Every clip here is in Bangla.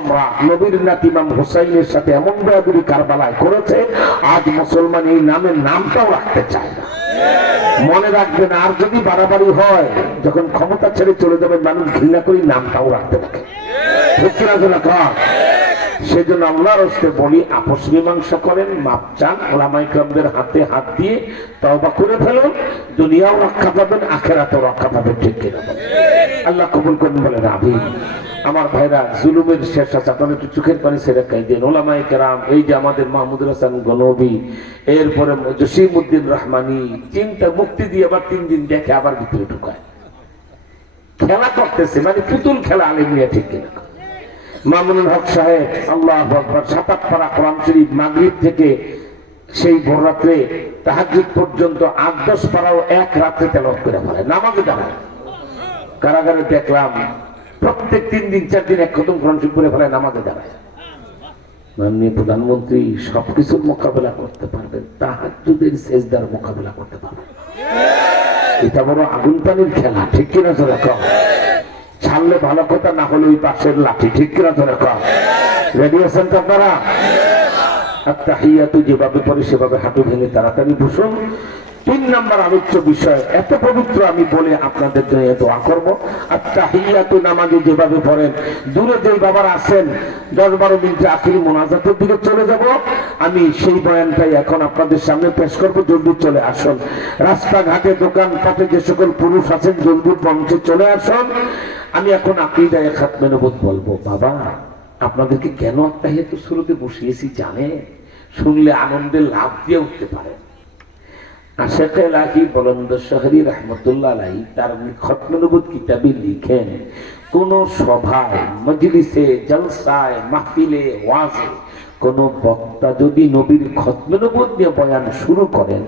সম্রাট নবীর নাতি ইমাম হুসাইনের সাথে এমন বেয়াদবি কারবালায় করেছে, আজ মুসলমান এই নামের নামটাও রাখতে চায় না। মনে রাখবেন, আর যদি বাড়াবাড়ি হয়, যখন ক্ষমতা ছেড়ে চলে যাবেন মানুষ ঘৃণা করে নামটাও রাখতে থাকে। ঠিক কিনা জোনাকা? সেজন্য আল্লাহর হস্তে বলি, আপোষ মীমাংসা করেন, মাপ চান, ওলামায়ে কেরামদের হাতে হাত দিয়ে তওবা করে ফেলুন, দুনিয়াও রক্ষা পাবেন, আখিরাতেও রক্ষা পাবেন। ঠিক কিনা? আল্লাহ কবুল করুন, বলেন আমিন। আমার ভাইরা, জুলুমের শেষ আছে, আপনারা একটু চোখের পানি ছেড়ে খাই দেন। ওলামায়ে কেরাম, এই যে আমাদের মাহমুদুল হাসান গনবী, এরপরে জসিমউদ্দিন রহমানী, চিন্তা মুক্তি দিয়ে আবার 3 দিন দেখে আবার ভিতরে ঢুকায়, খেলা করতেছে, মানে পুতুল খেলা আলেমিয়া। ঠিক কিনা? মামুনুল হক সাহেব আল্লাহু আকবার 7-8 পারা কোরআন শরীফ মাগরিব থেকে সেই ভোর রাত্রে তাহাজ্জুদ পর্যন্ত 8-10 পারাও এক রাতে তেলাওয়াত করে ফেলে, নামাজে দাঁড়ায়। কারাগারে দেখলাম প্রত্যেক 3 দিন 4 দিন এক খতম কোরআন শরীফ করে ফেলে, নামাজে দাঁড়ায়। মাননীয় প্রধানমন্ত্রী সবকিছুর মোকাবেলা করতে পারবেন, তাহাজ্জুদের সেজদার মোকাবেলা করতে পারবেন। এটা বড় আগুন পানির খেলা। ঠিক কিনা জোরে কও? ছাড়লে ভালো কথা, না হলে ওই পাশের লাঠি। ঠিক কিনা জোরে কও? রেডি আছেন তো আপনারা? আত্তাহিয়াতু যেভাবে পড়ে সেভাবে হাঁটু ভেঙে তাড়াতাড়ি বসুন। 3 নম্বর আলোচ্য বিষয়, এত পবিত্র আমি বলে আপনাদের জন্য দোয়া করব। আত্তাহিয়াতু নামাজে যেভাবে পড়েন, দূরে যে বাবারা আছেন 10-12 মিনিটে আখিরি মোনাজাতের দিকে চলে যাব। আমি সেই বয়ানটাই এখন আপনাদের সামনে পেশ করব। জলদি চলে আসুন। রাস্তাঘাটে দোকানপাটে যে সকল পুরুষ আছেন জলদি মঞ্চে চলে আসুন। আমি এখন আকীদায়ে খাতমে নবুওত বলবো। বাবা, আপনাদেরকে কেন আত্তাহিয়াতু শুরুতে বসিয়েছি জানেন? শুনলে আনন্দে লাভ দিয়ে উঠতে পারেন। আশেখ এলাহি বুলন্দশহরী রাহমাতুল্লাহ আলাইহি তার খাতমে নবুওত কিতাবে লিখেন, কোন সভায়, মজলিসে, জলসায়, মাহফিলে, ওয়াজে কোন বক্তা যদি নবীর খাতমে নবুওত নিয়ে বয়ান শুরু করেন,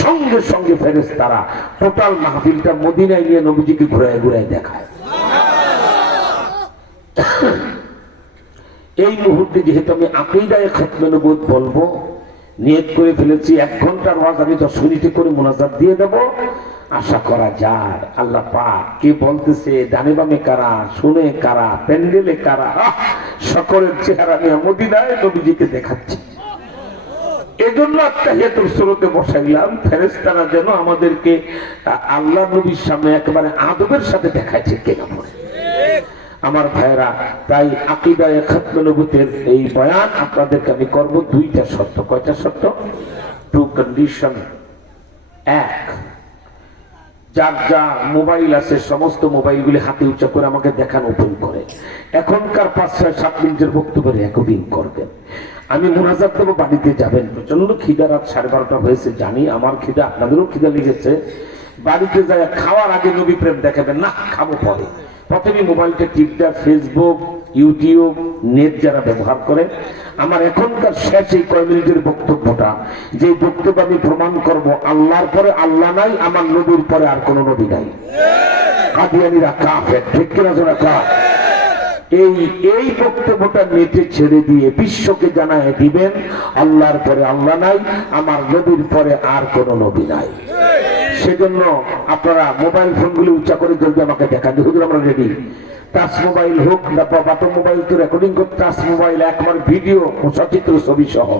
সঙ্গে সঙ্গে ফেরেশতারা টোটাল মাহফিলটা মদিনায় নিয়ে নবীজিকে ঘুরায় ঘুরায় দেখায়। এই মুহূর্তে যেহেতু আমি আকীদায়ে খাতমে নবুওত বলবো, নিয়ত করে ফেলেছি 1 ঘন্টার ওয়াজ আমি 10 মিনিটে করে মুনাজাত দিয়ে দেব। আশা করা যায় আল্লাহ পাক কে বলতেছে, ডানে বামে কারা, শুনে কারা, প্যান্ডেলে কারা, সকলের চেহারা নিয়ে মদিনায় নবীজিকে দেখাচ্ছে। এজন্য আত্তাহিয়াতুর শুরুতে বসাইলাম, ফেরেশতারা যেন আমাদেরকে আল্লাহ নবীর সামনে একেবারে আদবের সাথে দেখাচ্ছে কেনা পড়ে। আমার ভাইরা, তাই আকীদায়ে খাতমে নবুওতের এই বয়ান আপনাদেরকে আমি করব 2টা শর্ত। কয়টা শর্ত? 2 কন্ডিশন। 1, যার যা মোবাইল আছে সমস্ত মোবাইলগুলি হাতে উঁচা করে আমাকে দেখান, ওপেন করে। এখনকার 5-6-7 মিনিটের বক্তব্য রেকর্ডিং করবেন। আমি মুনাজাত দেব, বাড়িতে যাবেন। প্রচন্ড খিদা, রাত 12:30 হয়েছে জানি, আমার খিদা, আপনাদেরও খিদা লেগেছে। বাড়িতে যায় খাওয়ার আগে নবী প্রেম দেখাবেন না, খাবো পরে। প্রথমে মোবাইলটা টিপটা, ফেসবুক, ইউটিউব, নেট যারা ব্যবহার করে, আমার এখনকার শেষ এই কয় মিনিটের বক্তব্যটা, যে বক্তব্য আমি প্রমাণ করব আল্লাহর পরে আল্লাহ নাই, আমার নবীর পরে আর কোন নবী নাই। কাদিয়ানীরা কাফের। ঠিক কিনা জোরে কও? এই বক্তব্যটা নেটে ছেড়ে দিয়ে বিশ্বকে জানায় দিবেন আল্লাহর পরে আল্লাহ নাই, আমার নবীর পরে আর কোন নবী নাই। সেজন্য আপনারা মোবাইল ফোনগুলি উঁচা করে জলদি আমাকে দেখান। হুজুর আমরা রেডি। টাচ মোবাইল হোক না বাটন মোবাইল, তো রেকর্ডিং করতে টাচ মোবাইল, একবার ভিডিও সচিত্র ছবি সহ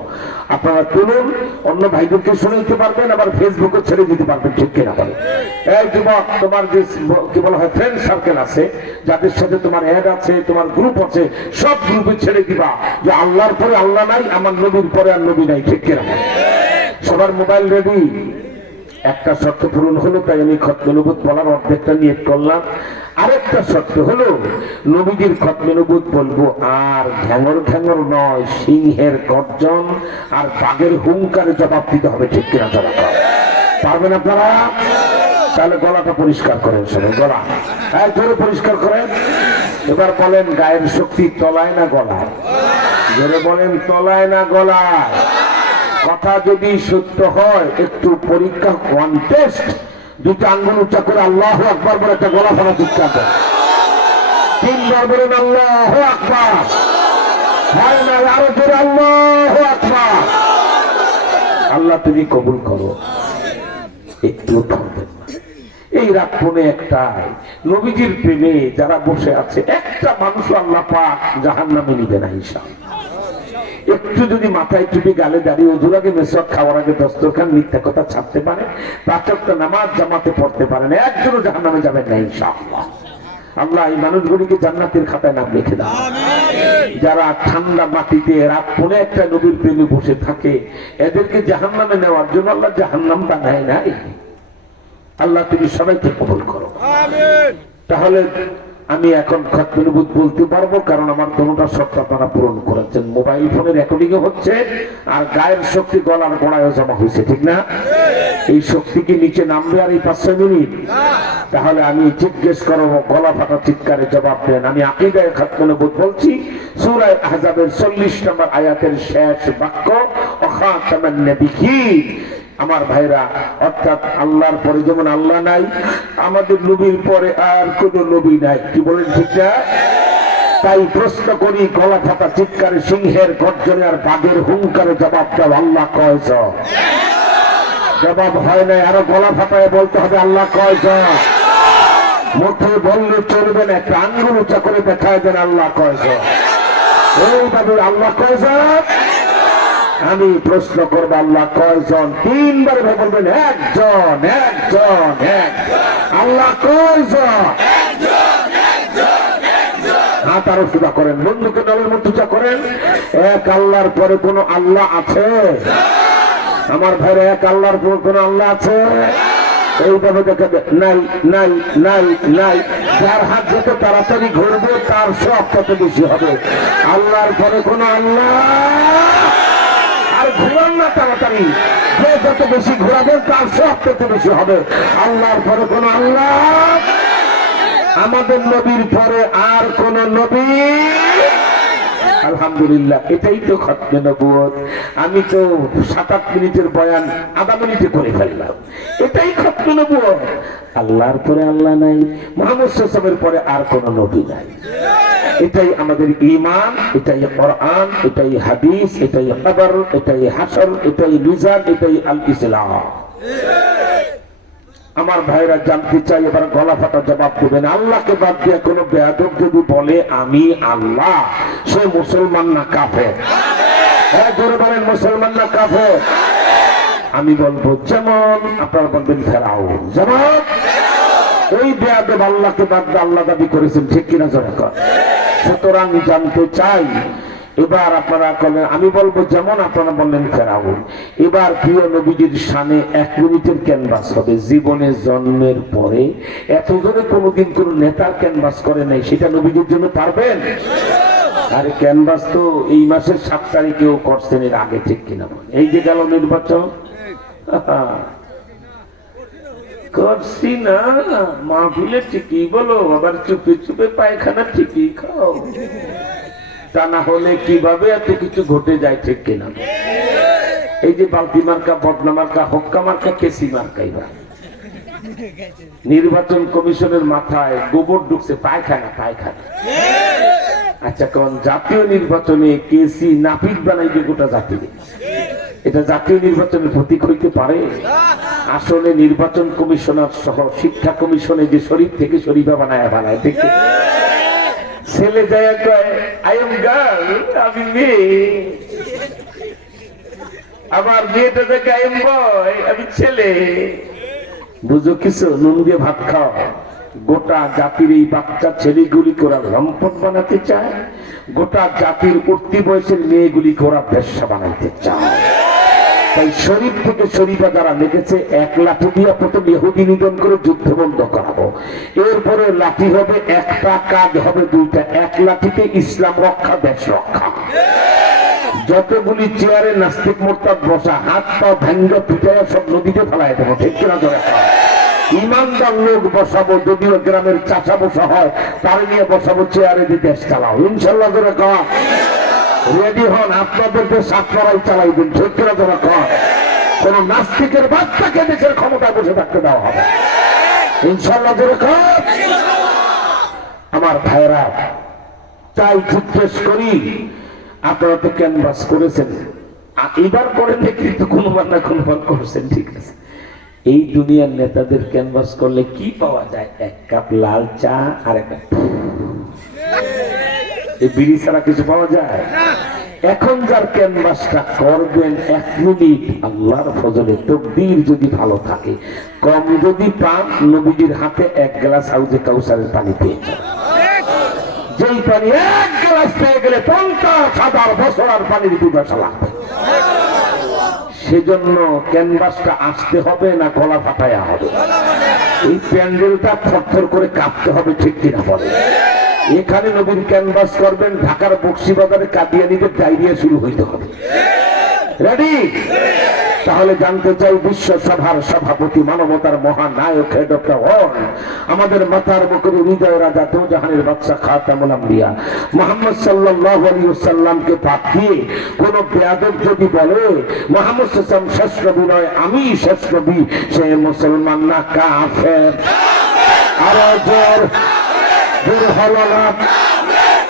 আপনারা তুলুন, অন্য ভাইদেরকে শুনাইতে পারবেন, আবার ফেসবুকে ছেড়ে দিতে পারবেন। ঠিক কিনা বলে? এই যুবক, তোমার যে কি বলা হয় ফ্রেন্ড সার্কেল আছে, যাদের সাথে তোমার অ্যাড আছে, তোমার গ্রুপ আছে, সব গ্রুপে ছেড়ে দিবা যে আল্লাহর পরে আল্লাহ নাই, আমার নবীর পরে আর নবী নাই। ঠিক কিনা? সবার মোবাইল রেডি? একটা শর্ত পূরণ হলো, তাই আমি খাতমে নবুওত বলার অর্ধেকটা নিয়ত করলাম। আরেকটা শর্ত হলো, নবীজির খাতমে নবুওত বলবো আর ঘ্যাঙর ঘ্যাঙর নয়, সিংহের গর্জন আর বাঘের হুঙ্কারে জবাব দিতে হবে। ঠিক কিনা জবাব পারবেন আপনারা? তাহলে গলাটা পরিষ্কার করেন সবাই, গলা জোরে পরিষ্কার করেন। এবার বলেন, গায়ের শক্তি তলায় না গলায়? জোরে বলেন, তলায় না গলায়? কথা যদি সত্য হয়, একটু পরীক্ষা, ওয়ান টেস্ট, 2টা আঙ্গুল উঁচা করে আল্লাহু আকবার বলে একটা গলা ফাটা চিৎকার দেন। 3বার বলেন আল্লাহু আকবার। হয় না, আরো জোরে আল্লাহু আকবার। আল্লাহ তুমি কবুল করো। একটু থামবেন না, এই রাত পৌনে একটায় নবীজির প্রেমে যারা বসে আছে, একটা মানুষ আল্লাহ পাক জাহান্নামে নিবে না ইনশাআল্লাহ। একটু যদি মাথায় টুপি, গালে দাঁড়িয়ে, ওজুর আগে মেসওয়াক, খাওয়ার আগে দস্তরখান, মিথ্যা কথা ছাড়তে পারে, 5 ওয়াক্ত নামাজ জামাতে পড়তে পারে না, একজনও জাহান্নামে যাবেন না ইনশাআল্লাহ। আল্লাহ এই মানুষগুলিকে জান্নাতের খাতায় নাম লিখে দাও। যারা ঠান্ডা মাটিতে রাত পৌনে একটা নবীর প্রেমে বসে থাকে, এদেরকে জাহান্নামে নেওয়ার জন্য আল্লাহ জাহান্নাম বানায় নাই। আল্লাহ তুমি সবাইকে কবুল করো। তাহলে আমি এখন খতমে নবুত বলতে পারবো, কারণ আমার দোনোটা শর্ত আপনারা পূরণ করেছেন। মোবাইল ফোনে রেকর্ডিং হচ্ছে, আর গায়ের শক্তি গলার গোড়ায় জমা হয়েছে, ঠিক না? এই শক্তি কি নিচে নামবে আর এই 5-6 মিনিট? তাহলে আমি জিজ্ঞেস করবো, গলা ফাটা চিৎকারে জবাব দেন। আমি আকীদায়ে খতমে নবুত বলছি, সূরা আহজাবের 40 নম্বর আয়াতের শেষ বাক্য, খাতামান নবিয়্যিন। আমার ভাইরা, অর্থাৎ আল্লাহর পরে যেমন আল্লাহ নাই, আমাদের নবীর পরে আর কোন নবী নাই। কি বলেন ঠিক না? তাই প্রশ্ন করি, গলা ফাটা চিৎকারে, সিংহের গর্জনে আর বাঘের হুঙ্কারে জবাব দাও, আল্লাহ কয়জন? জবাব হয় নাই, আরো গলা ফাটায় বলতে হবে, আল্লাহ কয়জন? মুখে বললে চলবে না, একটা আঙ্গুল উঁচা করে দেখায় দেন, আল্লাহ কয়জন? এইভাবে আল্লাহ কয়জন? আমি প্রশ্ন করবো, আল্লাহ কয়জন? 3 বার বলবেন, একজন, একজন, একজন। আল্লাহ কয়জন? হাত আরো সোজা করেন, বন্ধুকে দলের মধ্যে উঁচা করেন। এক আল্লাহর পরে কোন আল্লাহ আছে? আমার ভাইরা, এক আল্লাহর পরে কোন আল্লাহ আছে? এইভাবে দেখে নাই, নাই, নাই, নাই। যার হাত যত তাড়াতাড়ি ঘুরবে তার সব তত বেশি হবে। আল্লাহর পরে কোন আল্লাহ আর ঘুরান না তাড়াতাড়ি, যে যত বেশি ঘুরাবেন তার সব তত বেশি হবে। আল্লাহর পরে কোন আল্লাহ, আমাদের নবীর পরে আর কোন নবী। আলহামদুলিল্লাহ, এটাই তো খতমে নবুয়ত। আমি তো 7-8 মিনিটের বয়ান আধা মিনিটে করে ফেললাম। এটাই খতমে নবুয়ত। আল্লাহর পরে আল্লাহ নাই, মুহাম্মদ সাল্লাল্লাহু আলাইহি ওয়াসাল্লামের পরে আর কোন নবী নাই। এটাই আমাদের ঈমান, এটাই কোরআন, এটাই হাদিস, এটাই খবর, এটাই হাসর, এটাই মিজান, এটাই আল ইসলাম। আমার ভাইরা, জানতে চাই, এবার গলা ফাটা জবাব দেবেন, আল্লাহকে বাদ দিয়ে কোন বেয়াদব যদি বলে আমি আল্লাহ, সে মুসলমান না কাফের? হ্যাঁ, জোরে বলেন, মুসলমান না কাফের? আমি বলবো, যেমন আপনারা বলবেন ফেরাউন, যেমন ওই বেয়াদব আল্লাহকে বাদ দিয়ে আল্লাহ দাবি করেছেন, ঠিক কিনা জোরে কর? সুতরাং জানতে চাই, এবার আপনারা বলেন, আমি বলবো যেমন আপনারা বললেন ফেরাউন। এবার প্রিয় নবীজির শানে 1 মিনিটের ক্যানভাস হবে। জীবনে জন্মের পরে এত জোরে কোনোদিন কোন নেতার ক্যানভাস করে নাই, সেটা নবীজির জন্য পারবেন? আরে ক্যানভাস তো এই মাসের 7 তারিখেও করছেন, এর আগে, ঠিক কিনা? এই যে গেল নির্বাচন, করছি না মাহফিলে ঠিকই বলো, আবার চুপে চুপে পায়খানা ঠিকই খাও। তা না হলে কিভাবে এত কিছু ঘটে যায়, ঠিক কিনা? এই যে বালতি মার্কা, বদনা মার্কা, হক্কা মার্কা, কেসি মার্কা, এবার নির্বাচন কমিশনের মাথায় গোবর ঢুকছে, পায়খানা, পায়খানা। আচ্ছা, কোন জাতীয় নির্বাচনে কেসি নাপিত বানাইবে গোটা জাতি? এটা জাতীয় নির্বাচনের প্রতীক হইতে পারে? আসলে নির্বাচন কমিশনার সহ শিক্ষা কমিশনে যে শরীফ থেকে শরীফা বানায়, ঠিক? ছেলে যায় কয় আই এম গার্ল, আমি মেয়ে। আবার মেয়েটা দেখে আই এম বয়, আমি ছেলে। বুঝো কিছু? নুন দিয়ে ভাত খাও। গোটা জাতির এই বাচ্চা ছেলেগুলি ওরা লম্পট বানাতে চায়, গোটা জাতির উঠতি বয়সের মেয়েগুলি ওরা বেশ্যা বানাইতে চায়। তাই শরীফ থেকে শরীফা যারা লেগেছে, 1 লাঠি দিয়ে প্রথম ইহুদি নিধন করে যুদ্ধ বন্ধ করাবো। এরপরে লাঠি হবে 1টা, কাজ হবে 2টা। 1 লাঠিতে ইসলাম রক্ষা, দেশ রক্ষা। যতগুলি চেয়ারে নাস্তিক মোরতাদ বসা, হাত পা ভাঙ্গা পিটাইয়া সব নদীতে ফেলায় দেবো, ঠিক কিনা? ইমানদার লোক বসাবো, যদিও গ্রামের চাচা বসা হয়, তার নিয়ে বসাবো চেয়ারে, দিয়ে দেশ চালাও ইনশাল্লাহ। ধরে কর রেডি হন, আপনাদের দেশ আপনারাই চালাই দিন, ঠিক কিনা? ধরে কর কোন নাস্তিকের বাচ্চাকে দেশের ক্ষমতায় বসে থাকতে দেওয়া হবে ইনশাল্লাহ। ধরে কর আমার ভাইরা। তাই জিজ্ঞেস করি, আপনারা তো ক্যানভাস করেছেন, এবার করেন কিন্তু কোনবার না কোনবার করছেন, ঠিক আছে? এই দুনিয়ার নেতাদের ক্যানভাস করলে কি পাওয়া যায়? এক কাপ লাল চা আর একটা এই বিড়ি ছাড়া কিছু পাওয়া যায়? এখন যার ক্যানভাসটা করবেন 1 মিনিট, আল্লাহর ফজলে তকদীর যদি ভালো থাকে, কম যদি পান, নবীজির হাতে 1 গ্লাস হাউজে কাউসারের পানি পেয়েছে। যেই পানি 1 গ্লাস পেয়ে গেলে 50,000 বছর আর পানির পিপাসা লাগবে। সেজন্য ক্যানভাসটা আসতে হবে না গলা ফাটায়া হবে? এই প্যান্ডেলটা থরথর করে কাঁপতে হবে, ঠিক কিনা বলে? এখানে নবীর ক্যানভাস করবেন, ঢাকার বক্সিবাজারে কাদিয়ানীদের ডায়রিয়া শুরু হইতে হবে। রেডি? তাহলে জানতে চাই, বিশ্ব সভার সভাপতি, মানবতার মহানায়ক, হেড অফ দ্য ওয়ার্ল্ড, আমাদের মাথার মুখের হৃদয় রাজা, দোজাহানের বাদশা, খাতামুল আম্বিয়া মুহাম্মদ সাল্লাল্লাহু আলাইহি ওয়াসাল্লামকে পাক দিয়ে কোন বেয়াদব যদি বলে মুহাম্মদ সাল্লাল্লাহু আলাইহি ওয়াসাল্লাম শেষ নবী নয়, আমি শেষ নবী, সে মুসলমান না কাফের। আরো জোর জোর হলো না,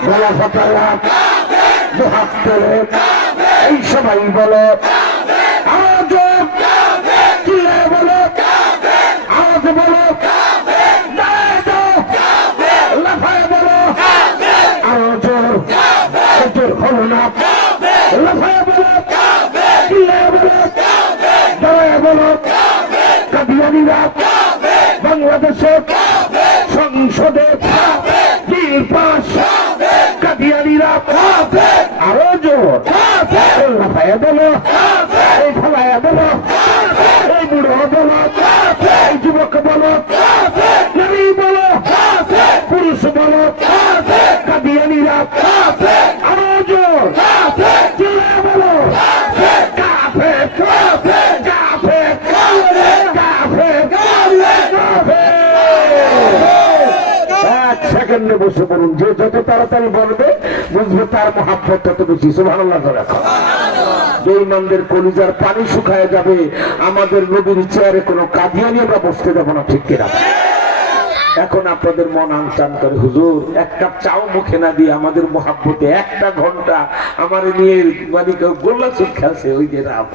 গলা ফাটায়া দুহাত তুলে এই সবাই বলো, আরো জোর চিল্লে বলো, আওয়াজ বলো, লাফায় বলো, আরো জোর জোর হলো না, লাফায় বলো, চিল্লে বলো, দাঁড়ায় বলো, কাদিয়ানীরা বাংলাদেশের সংসদে বিল পাস, কাদিয়ানীরা আরো জোর লাফায় বলো, এই ফলায় বলো, এই বুড়ো বলো, এই যুবক বলো, নারী বলো, পুরুষ বলো, কাদিয়ানীরা আরো জোর চিল্লায় বলো, কাফের কাফের কাফের কাফের কাফের। সেকেন্ডে বসে পড়ুন, যে যত তাড়াতাড়ি বলবে বুঝবে তার মহাব্বত তত বেশি। সুবহানাল্লাহ। বেঈমানদের কলিজার পানি শুকায় যাবে, আমাদের নবীর চেয়ারে কোনো কাদিয়ানী আমরা বসতে দেব না, ঠিক কিনা? এখন আপনাদের মন আনচান করে, হুজুর 1 কাপ চাও মুখে না দিয়ে আমাদের মহাব্বতে 1টা ঘন্টা আমার নিয়ে মানে গোল্লা চুট খেলছে। ওই যে রাম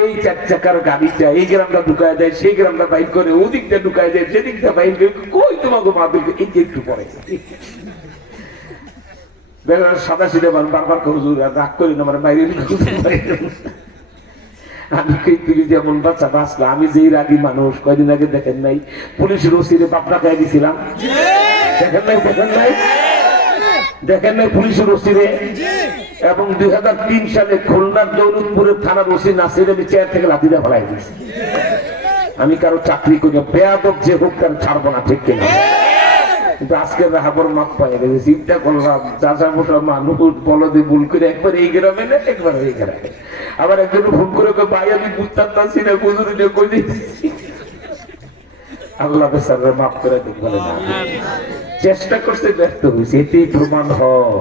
এই 4 চাকার গাড়িটা এই গ্রামটা ঢুকায় দেয়, সেই গ্রামটা বাইক করে, ওদিকটা ঢুকায় দেয়, যেদিকটা বাইক করে, কই তোমাকে মারবে? এই যে একটু পরে সাদা সিধে বারবার হুজুর রাগ করি না, আমার বাইরে আমি তুই যেমন বাচ্চা বাঁচলা, আমি যেই রাগী মানুষ। কয়দিন আগে দেখেন নাই পুলিশের ওসিরে পাপড়া খাই দিছিলাম? দেখেন নাই? দেখেন নাই? দেখেন নাই পুলিশের ওসিরে? এবং 2003 সালে খুলনার দৌলতপুরের থানার ওসি নাসির আমি চেয়ার থেকে লাঠিটা ফেলাই দিয়েছি। আমি কারো চাকরি করি, বেয়াদব যে হোক তার ছাড়বো না, ঠিক কিনা? কিন্তু আজকের রাহাবর মাপ পাই গেছে। চিন্তা করলাম, চাষা মোটা মানুষ বলদে ভুল করে একবার এই গ্রামে না একবার এই গ্রামে, আবার একজন ফোন করে ভাই আমি বুঝতাম পারছি না, হুজুর কই দিচ্ছি। আল্লাহ বেচারা মাফ করে দিন, বলে না চেষ্টা করতে ব্যর্থ হয়েছে। এতেই প্রমাণ হয়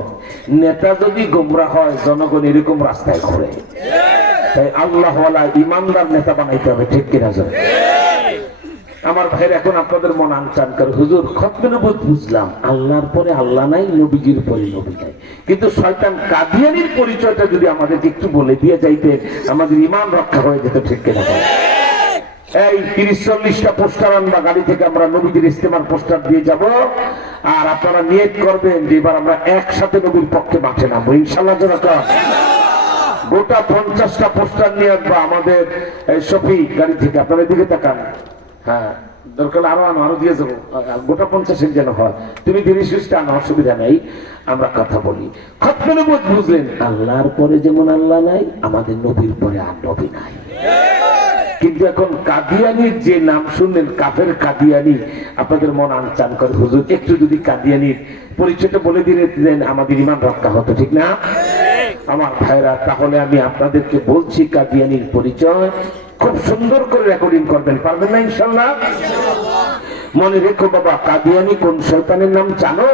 নেতা যদি গোমরা হয়, জনগণ এরকম রাস্তায় ঘোরে। তাই আল্লাহওয়ালা ইমানদার নেতা বানাইতে হবে, ঠিক কিনা? আমার ভাইয়ের এখন আপনাদের মন আনচান করে, হুজুর খতমে নবুয়ত বুঝলাম, আল্লাহর পরে আল্লাহ নাই, নবীজির পরে নবী নাই, কিন্তু শয়তান কাদিয়ানীর পরিচয়টা যদি আমাদেরকে একটু বলে দিয়ে যাইতেন, আমাদের ঈমান রক্ষা হয়ে যেত, ঠিক কিনা? এই 30-40টা পোস্টার আনবা গাড়ি থেকে, আমরা নবীজির ইস্তেমার পোস্টার দিয়ে যাব। আর আপনারা নিয়ত করবেন যে এবার আমরা একসাথে নবীর পক্ষে মাঠে নামবো, ইনশাআল্লাহ। গোটা 50টা পোস্টার নিয়ে আসবা আমাদের শফি গাড়ি থেকে। আপনারা এদিকে তাকান, হ্যাঁ দরকার আরো আনো, আরো দিয়ে যাবো, গোটা 50 যেন হয়। তুমি 30-40টা আনো, অসুবিধা নেই। আমরা কথা বলি, খতমে নবুয়ত বুঝলেন, আল্লাহর পরে যেমন আল্লাহ নাই, আমাদের নবীর পরে আর নবী নাই। কিন্তু এখন কাদিয়ানির যে নাম শুনলেন, কাফের কাদিয়ানি, আপনাদের মন আনচান করে, হুজুর একটু যদি কাদিয়ানির পরিচয়টা বলে দিলেন আমাদের ঈমান রক্ষা হতো, ঠিক না? আমার ভাইরা, তাহলে আমি আপনাদেরকে বলছি কাদিয়ানির পরিচয় খুব সুন্দর করে রেকর্ডিং করবেন, পারবেন না ইনশাআল্লাহ? মনে রেখো বাবা, কাদিয়ানি কোন শয়তানের নাম জানো?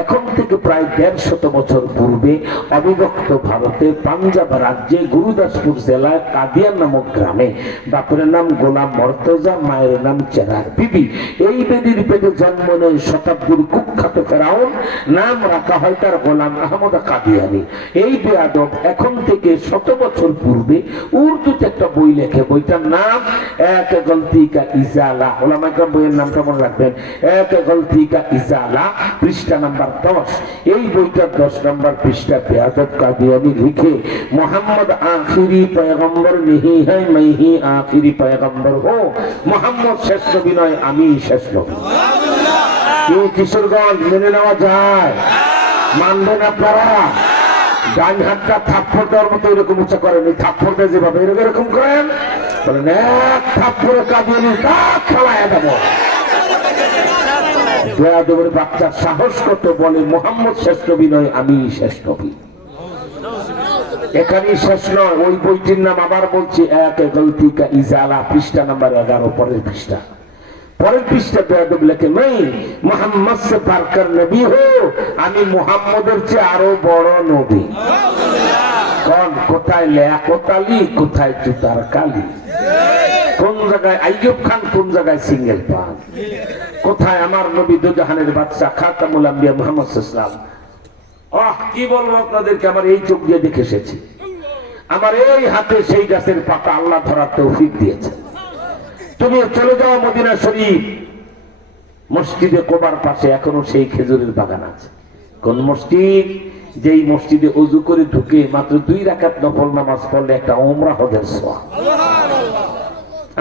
এখন থেকে প্রায় 150 বছর পূর্বে অবিভক্ত ভারতে পাঞ্জাব রাজ্যে গুরুদাসপুর জেলায় কাদিয়ান নামক গ্রামে বাপের নাম গোলাম মর্তজা, মায়ের নাম চেরার বিবি। এই বেদির পেটে জন্ম নেয় শতাব্দীর কুখ্যাত ফেরাউন, নাম রাখা হয় তার গোলাম আহমদ কাদিয়ানি। এই বেয়াদব এখন থেকে 100 বছর পূর্বে উর্দুতে একটা বই লেখে, বইটার নাম এক গলতি কা ইজালা। ওলামা ইকরাম বইয়ের নামটা মনে রাখবেন, এক গলতি কা ইজালা, পৃষ্ঠা নাম্বার 10। এই বইটার 10 নম্বর পৃষ্ঠা বেয়াদব কাদিয়ানি লিখে, মোহাম্মদ আখিরি পয়গম্বর नहीं है, मैं ही आखिरी पैगंबर हूँ। मोहम्मद শেষ নবী নয়, আমি শেষ নবী। এই কিশোরগঞ্জ মেনে নেওয়া যায়? মানবেন আপনারা? ডান হাতটা থাপ্পড় দেওয়ার মতো এরকম উঁচা করেন, এই থাপ্পড়টা যেভাবে এরকম করেন, বলেন এক থাপ্পড়ে কাঁদিয়ে খেলায় দেবো। বেয়াদবের বাচ্চা সাহস কত বলে মোহাম্মদ শেষ নবী নয়, আমি শেষ নবী। এখানেই শেষ নয়, ওই বইটির নাম আবার বলছি, এক গলতি কা ইজালা, পৃষ্ঠা নাম্বার 11, পরের পৃষ্ঠা। পরের পৃষ্ঠা বেয়াদব লেখে, मैं मोहम्मद से बढ़कर नबी हूँ, আমি মুহাম্মদের চেয়ে আরো বড় নবী। কোন কোথায় লিয়াকতালি, কোথায় জুতার কালি, কোন জায়গায় আইয়ুব খান, কোন জায়গায় সিঙ্গেল পান, কোথায় আমার নবী দুজাহানের বাদশা খাতামুল আম্বিয়া মুহাম্মদ সাল্লাল্লাহু আলাইহি ওয়াসাল্লাম। কি বলবো আপনাদেরকে, আমার এই চোখ দিয়ে দেখে এসেছি, আমার এই হাতে সেই গাছের পাতা আল্লাহ ধরার তৌফিক দিয়েছে। তুমি চলে যাও মদিনা শরীফ, মসজিদে কোবার পাশে এখনো সেই খেজুরের বাগান আছে। কোন মসজিদ? যেই মসজিদে ওযু করে ঢুকে মাত্র 2 রাকাত নফল নামাজ পড়লে একটা উমরা হজের সওয়াব।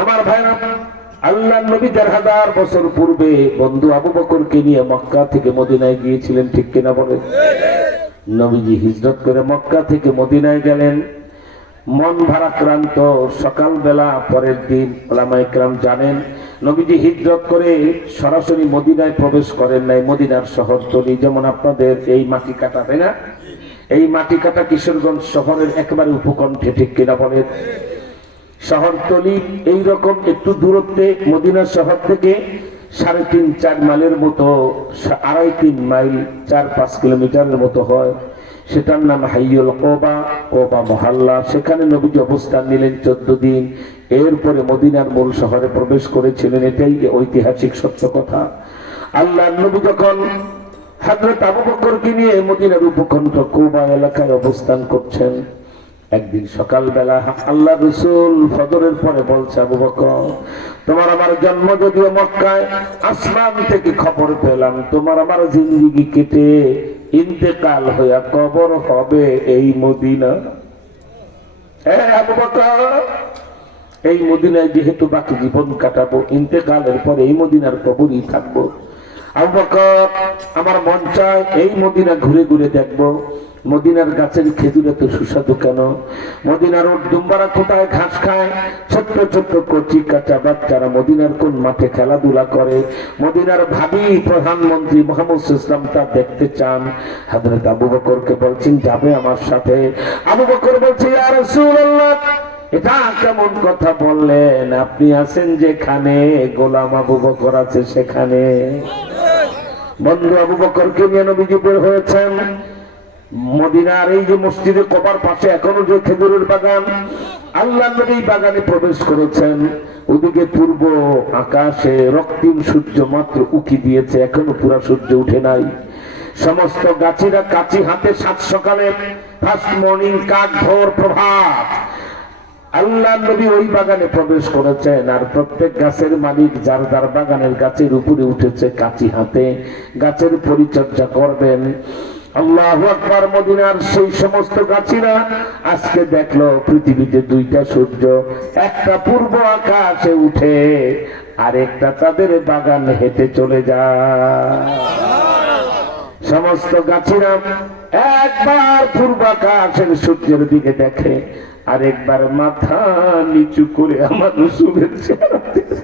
আমার ভাইরা, আল্লাহর নবী 1000 বছর পূর্বে বন্ধু আবু বকরকে নিয়ে মক্কা থেকে মদিনায় গিয়েছিলেন, ঠিক কিনা বলে? নবীজি হিজরত করে মক্কা থেকে মদিনায় গেলেন, মন ভারাক্রান্ত। সকালবেলা পরের দিন ওলামা ইকরাম জানেন, নবীজি হিজরত করে সরাসরি মদিনায় প্রবেশ করেন নাই। মদিনার শহরতলি, যেমন আপনাদের এই মাটি কাটা, তাই না? এই মাটি কাটা কিশোরগঞ্জ শহরের একেবারে উপকণ্ঠে, ঠিক কিনা বলেন? শহরতলি এইরকম একটু দূরত্বে মদিনা শহর থেকে 3.5-4 মাইলের মতো, 2.5-3 মাইল, 4-5 কিলোমিটারের মতো হয়। সেটার নাম হাইয়ুল কোবা, কোবা মহল্লা। সেখানে নবীজি অবস্থান নিলেন 14 দিন। এরপরে মদিনার মূল শহরে প্রবেশ করেছিলেন। এটাই ঐতিহাসিক সত্য কথা। আল্লাহর নবী যখন হযরত আবু বকরকে নিয়ে মদিনার উপকণ্ঠ কোবা এলাকায় অবস্থান করছেন, একদিন সকালবেলা আল্লাহ রাসূল ফজরের পরে বলছে, আবু বকর, তোমার আমার জন্ম যদিও মক্কায়, আসমান থেকে খবর পেলাম তোমার আমার জিন্দেগি কেটে ইন্তেকাল হইয়া কবর হবে এই মদিনা। আবু বকর, এই মদিনায় যেহেতু বাকি জীবন কাটাবো, ইন্তেকালের পরে এই মদিনার কবরই থাকবো। আবু বকর, আমার মন চায় এই মদিনা ঘুরে ঘুরে দেখবো। মদিনার গাছের খেজুর এত সুস্বাদু কেন? মদিনার উট দুম্বারা কোথায় ঘাস খায়? ছোট্ট ছোট্ট কচি কাঁচা বাচ্চারা মদিনার কোন মাঠে খেলাধুলা করে? মদিনার ভাবি প্রধানমন্ত্রী মুহাম্মদ সাল্লাল্লাহু আলাইহি ওয়াসাল্লাম তা দেখতে চান। হযরত আবু বকরকে বলছেন, যাবে আমার সাথে? আবু বকর বলছে, ইয়া রাসূলুল্লাহ, এটা কেমন কথা বললেন? আপনি আছেন যেখানে, গোলাম আবু বকর আছে সেখানে। বন্ধু আবু বকরকে নিয়ে নবীজি বের হয়েছেন। মদিনার এই যে মসজিদে কোবার পাশে এখনো যে খেজুরের বাগান, আল্লাহ নবী বাগানে প্রবেশ করেছেন। ওদিকে পূর্ব আকাশে রক্তিম সূর্য মাত্র উকি দিয়েছে, এখনো পুরা সূর্য উঠে নাই। সমস্ত গাছিরা কাছি হাতে সাত সকালে, ফার্স্ট মর্নিং, কাক ভোর, প্রভাত। আল্লাহ নবী ওই বাগানে প্রবেশ করেছেন। আর প্রত্যেক গাছের মালিক যার যার বাগানের গাছের উপরে উঠেছে কাছি হাতে, গাছের পরিচর্যা করবেন। আল্লাহু আকবার। মদিনার সেই সমস্ত গাছিরা আজকে দেখলো পৃথিবীতে 2টা সূর্য, একটা পূর্ব আকাশে উঠে আর একটা তাদের বাগান হেঁটে চলে যায়। সমস্ত গাছিরা একবার পূর্ব আকাশের সূর্যের দিকে দেখে, আর একবার মাথা নিচু করে আমার রাসূলের চেহারা দেখে।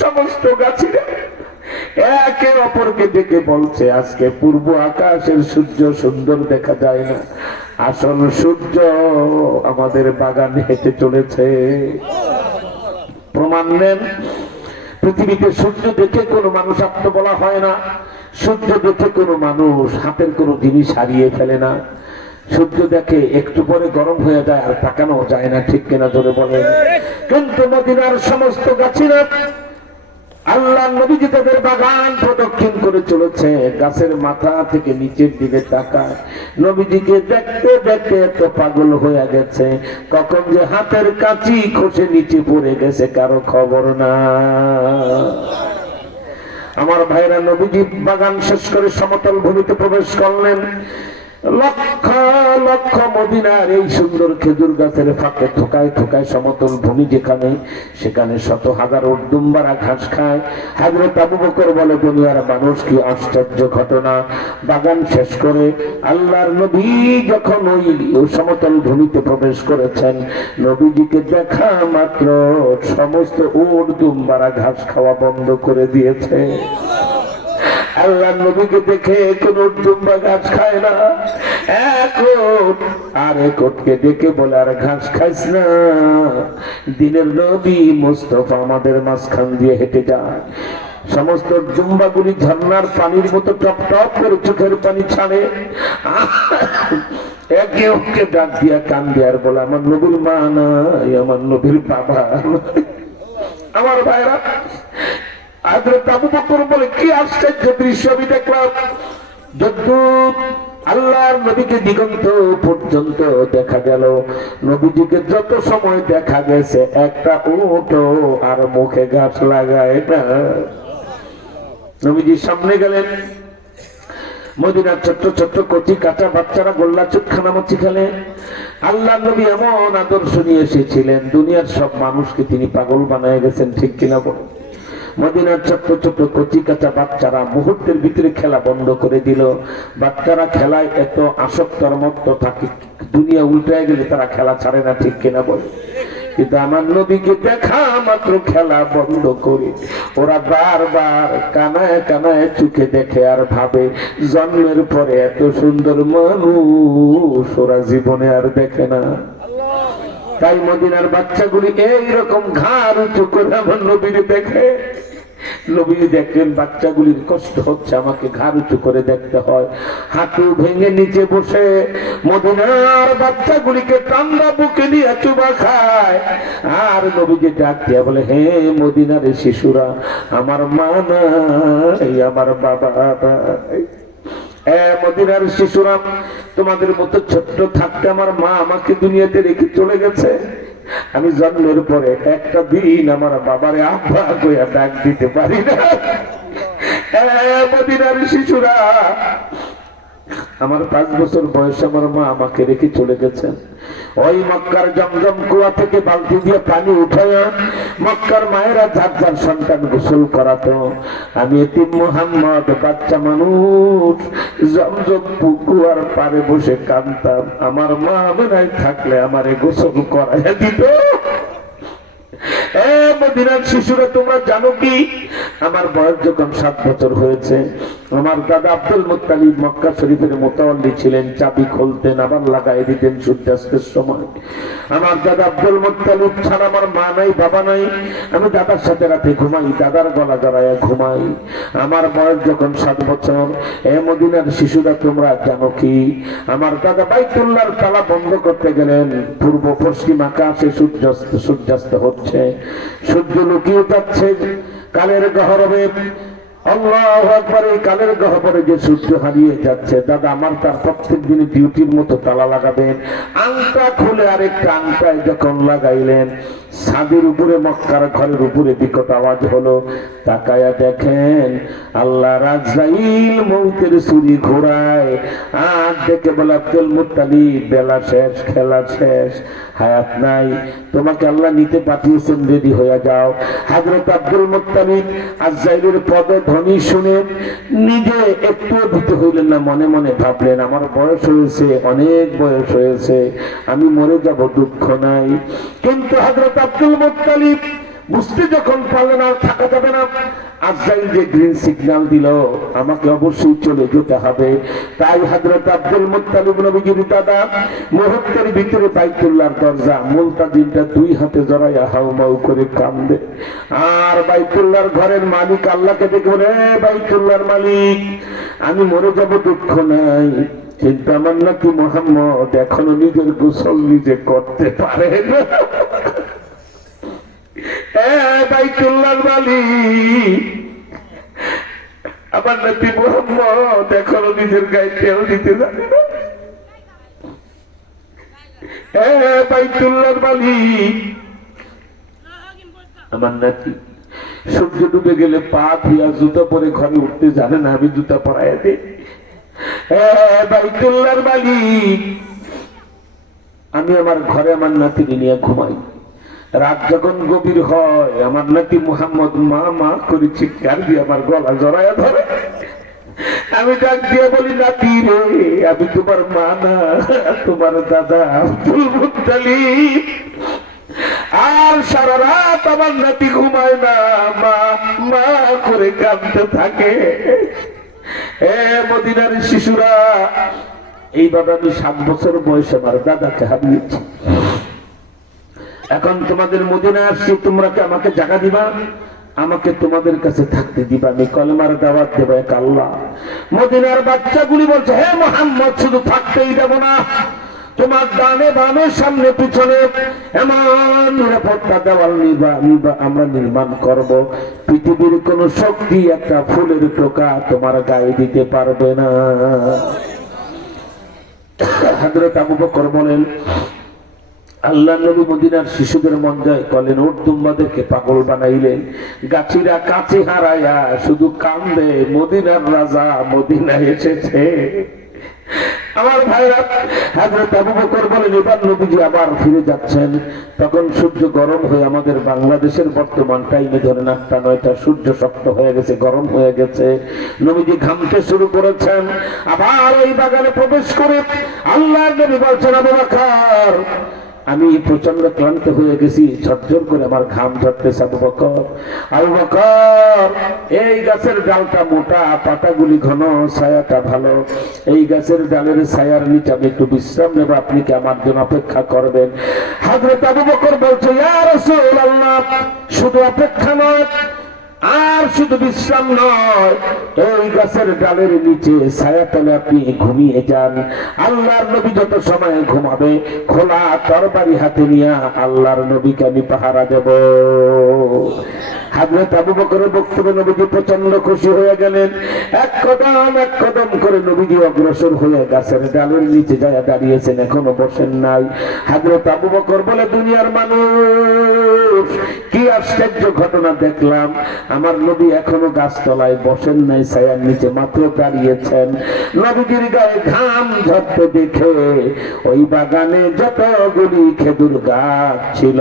সমস্ত গাছিরা একে অপরকে ডেকে বলছে, আজকে পূর্ব আকাশের সূর্য সুন্দর দেখা যায় না, আসল সূর্য আমাদের বাগানে হেঁটে চলেছে। প্রমাণ নেন, পৃথিবীতে সূর্য দেখে কোনো মানুষ আত্মবলা হয় না, সূর্য দেখে কোনো মানুষ হাতের কোনো জিনিস হারিয়ে ফেলে না। সূর্য দেখে একটু পরে গরম হয়ে যায় আর তাকানো যায় না, ঠিক কিনা জোরে বলেন? কিন্তু মদিনার সমস্ত গাছিরা আল্লাহ নবীজি তাদের বাগান প্রদক্ষিণ করে চলেছে, গাছের মাথা থেকে নিচের দিকে তাকায়, নবীজিকে দেখতে দেখতে এত পাগল হয়ে গেছে, কখন যে হাতের কাঁচি খসে নিচে পড়ে গেছে কারো খবর না। আমার ভাইরা, নবীজি বাগান শেষ করে সমতল ভূমিতে প্রবেশ করলেন। লক্ষ লক্ষ মদিনার এই সুন্দর খেজুর গাছের ফাঁকে ঠোকায় ঠোকায় সমতল ভূমি যেখানে, সেখানে শত হাজার উর্দুম্বারা ঘাস খায়। হযরত আবু বকর বলে, দুনিয়ার মানুষ কি আশ্চর্য ঘটনা! বাগান শেষ করে আল্লাহর নবী যখন ওই সমতল ভূমিতে প্রবেশ করেছেন, নবীজিকে দেখা মাত্র সমস্ত উর্দুম্বারা ঘাস খাওয়া বন্ধ করে দিয়েছে। আল্লাহ নবীকে দেখে কোন দুম্বা ঘাস খায় না, এক ওটকে ডেকে বলে, আর ঘাস খাইস না। দিনের নবী মুস্তাফা আমাদের মাঝখান দিয়ে হেঁটে যায়, সমস্ত জুম্বাগুলি ঝর্ণার পানির মতো টপ টপ করে চোখের পানি ছাড়ে। একে ওকে ডাক দিয়া কান দিয়ার বলে, আমার নবীর মা নাই, আমার নবীর বাবা। আমার ভাইরা, হযরত আবু বকর বলে, কি আশ্চর্য দৃশ্য আমি দেখলাম! যদ্দূর আল্লাহর নবীকে দিগন্ত পর্যন্ত দেখা গেল, নবীজিকে যত সময় দেখা গেছে একটা উটও আর মুখে ঘাস লাগায় না। নবীজির সামনে গেলেন, মদিনার ছোট্ট ছোট্ট কচি কাঁচা বাচ্চারা গোল্লা চুট খানামাছি খেলে। আল্লাহ নবী এমন আদর্শ নিয়ে এসেছিলেন, দুনিয়ার সব মানুষকে তিনি পাগল বানায় গেছেন, ঠিক কিনা বলেন? মদিনার ছোট্ট ছোট্ট কচি কাঁচা বাচ্চারা মুহূর্তের ভিতরে খেলা বন্ধ করে দিল। বাচ্চারা খেলায় এত আসক্তর মতো থাকে, দুনিয়া উল্টায় গেলে তারা খেলা ছাড়ে না, ঠিক কিনা বলে? কিন্তু আমার নবীকে দেখা মাত্র খেলা বন্ধ করে ওরা বারবার কানায় কানায় চোখে দেখে আর ভাবে, জন্মের পরে এত সুন্দর মানুষ ওরা জীবনে আর দেখে না। তাই মদিনার বাচ্চাগুলি এইরকম ঘাড় উঁচু করে আমার নবীর দেখে। নবী দেখলেন বাচ্চাগুলির কষ্ট হচ্ছে, আমাকে ঘাড় উঁচু করে দেখতে হয়। হাঁটু ভেঙে নিচে বসে মদিনার বাচ্চাগুলিকে ঠান্ডা বুকে নিয়ে চুবা খায়। আর নবীজি ডাক দিয়া বলে, হে মদিনার শিশুরা, আমার মা নাই, আমার বাবা নাই। মদিনার শিশুরা, তোমাদের মতো ছোট্ট থাকতে আমার মা আমাকে দুনিয়াতে রেখে চলে গেছে। আমি জন্মের পরে একটা দিন আমার বাবারে আব্বা কইয়া ডাক দিতে পারি না। মদিনার শিশুরা, আমার 5 বছর বয়সে আমার মা আমাকে রেখে চলে গেছেন। ওই মক্কার জমজম কুয়া থেকে বালতি দিয়ে পানি উঠায়া মক্কার মায়েরা যার যার সন্তান গোসল করাতো। আমি এতিম মুহাম্মদ বাচ্চা মানুষ জমজম কুয়ার পারে বসে কাঁদতাম, আমার মা বেলায় থাকলে আমারে গোসল করাইয়া দিত। মদিনার শিশুরা, তোমরা জানো কি, আমার বয়স যখন 7 বছর হয়েছে, আমার দাদা আব্দুল মুত্তালিব মক্কা শরীফের মোতাওয়াল্লি ছিলেন, চাবি খুলতেন আবার লাগাই দিতেন সূর্যাস্তের সময়। আমার দাদা আব্দুল মুত্তালিব ছাড়া আমার মা নাই, বাবা নাই। আমি দাদার সাথে রাতে ঘুমাই, দাদার গলা জড়াইয়া ঘুমাই। আমার বয়স যখন 7 বছর, মদিনার শিশুরা, তোমরা জানো কি, আমার দাদা বাইতুল্লাহর তালা বন্ধ করতে গেলেন। পূর্ব পশ্চিম আকাশে সূর্যাস্ত হচ্ছে, সূর্য লুকিয়ে যাচ্ছে কালের গহ্বরে। আল্লাহু আকবার! এই কালের গহ্বরে যে সূর্য হারিয়ে যাচ্ছে, দাদা আমার তার প্রত্যেক দিন ডিউটির মতো তালা লাগাবেন। আংটা খুলে আরেকটা আংটায় যখন লাগাইলেন, ছাদের উপরে মক্কার ঘরের উপরে বিকট আওয়াজ হলো। তাকায়া দেখেন আল্লাহ আজরাইল মউতের ছুরি ঘোড়ায়। আর দেখে বলে, আব্দুল মুত্তালিব, বেলা শেষ, খেলা শেষ, হায়াত নাই, তোমাকে আল্লাহ নিতে পাঠিয়েছেন, রেডি হয়ে যাও। হযরত আব্দুল মুত্তালিব আজরাইলের পদধ্বনি শুনে নিজে একটু ভীত হইলেন না, মনে মনে ভাবলেন, আমার বয়স হয়েছে, অনেক বয়স হয়েছে, আমি মরে যাব, দুঃখ নাই। কিন্তু হযরত আব্দুল মুত্তালিব বুঝতে যখন পারলেন আর থাকা যাবে না, আজরাইল যে গ্রিন সিগন্যাল দিল আমাকে অবশ্যই চলে যেতে হবে। তাই হযরত আব্দুল মুত্তালিব নবীজির দাদা মুহূর্তের ভিতরে বাইতুল্লাহর দরজা মুলতাজিমটা দুই হাতে জড়াইয়া হাউমাউ করে কান্দে। আর বাইতুল্লাহর ঘরের মালিক আল্লাহকে দেখে বলে, বাইতুল্লাহর মালিক আমি মরে যাব দুঃখ নাই, কিন্তু আমার নাকি মুহাম্মদ এখনো নিজের গোসল নিজে করতে পারে না। বাইতুল্লাহর মালিক আমার নাকি মুহাম্মদ এখনো নিজের গায়ে তেল দিতে জানে না। বাইতুল্লাহর মালিক আমার নাকি সূর্য ডুবে গেলে পা ধুইয়া জুতা পরে ঘরে উঠতে জানে না, আমি জুতা পরাইয়া দিই। বাইতুল্লাহর মালিক আমি আমার ঘরে আমার নাতিকে নিয়ে ঘুমাই। রাত যখন গভীর হয় আমার নাতি মুহাম্মদ মা মা করে চিৎকার দিয়ে আমার গলা জড়াইয়া ধরে। আমি ডাক দিয়ে বলি, নাতি রে আমি তোমার মা না, তোমার দাদা আব্দুল মুত্তালিব। আর সারা রাত আমার নাতি ঘুমায় না, মা মা করে কাঁদতে থাকে। মদিনার শিশুরা, এইভাবে আমি 7 বছর বয়সে আমার দাদাকে হারিয়েছি। এখন তোমাদের মদিনায় আসছি, তোমরা কি আমাকে জায়গা দিবা? আমাকে তোমাদের কাছে থাকতে দিবা? আমি কলেমার দাওয়াত দেব এক আল্লাহ। মদিনার বাচ্চাগুলি বলছে, হে মুহাম্মদ শুধু থাকতেই দেব না, তোমার ডানে বামে সামনে পিছনে এমন নিরাপত্তা দেওয়াল আমরা নির্মাণ করব, পৃথিবীর কোন শক্তি একটা ফুলের টোকা তোমার গায়ে দিতে পারবে না। হযরত আবু বকর বলেন, আল্লাহ নবী মদিনার শিশুদের মন জয় করলেন, ওট দুম্বাদেরকে পাগল বানাইলেন। গাছিরা কাছে হারাইয়া শুধু কান্দে, মদিনার রাজা মদিনায় এসেছে। আমার ভাইরা, হযরত আবু বকর বলেন, এবার নবীজি আবার ফিরে যাচ্ছেন। তখন সূর্য গরম হয়ে আমাদের বাংলাদেশের বর্তমান টাইমে ধরেন 8টা-9টা সূর্য শক্ত হয়ে গেছে, গরম হয়ে গেছে। নবীজি ঘামতে শুরু করেছেন। আবার ওই বাগানে প্রবেশ করে আল্লাহর নবী বলছেন, আবু বকর আমি প্রচন্ড ক্লান্ত হয়ে গেছি, ঝরঝর করে আমার ঘাম ঝরতেছে। আবু বকর এই গাছের ডালটা মোটা, পাতাগুলি ঘন, ছায়াটা ভালো, এই গাছের ডালের ছায়ার নিচে আমি একটু বিশ্রাম নেব, আপনি কি আমার জন্য অপেক্ষা করবেন? হযরত আবু বকর বলছে, ইয়া রাসূলুল্লাহ শুধু অপেক্ষা নয় আর শুধু বিশ্রাম নয়, এই গাছের ডালের নিচে ছায়া তলে আপনি ঘুমিয়ে যান। আল্লাহর নবী যত সময় ঘুমাবে খোলা তরবারি হাতে নিয়ে আল্লাহর নবীকে আমি পাহারা দেব। হযরত আবু বকরের বক্তব্যে নবীজি প্রচন্ড খুশি হয়ে গেলেন। এক কদম করে নবীজি অগ্রসর হয়ে গাছের ডালের নিচে যায় দাঁড়িয়েছেন, এখনো বসেন নাই। হযরত আবু বকর বলে, দুনিয়ার মানুষ কি আশ্চর্য ঘটনা দেখলাম, আমার নবী এখনো গাছতলায় বসেন নাই, ছায়ার নিচে মাত্র দাঁড়িয়েছেন। নবীজির গায়ে ঘাম ঝরতে দেখে ওই বাগানে যতগুলি খেজুর গাছ ছিল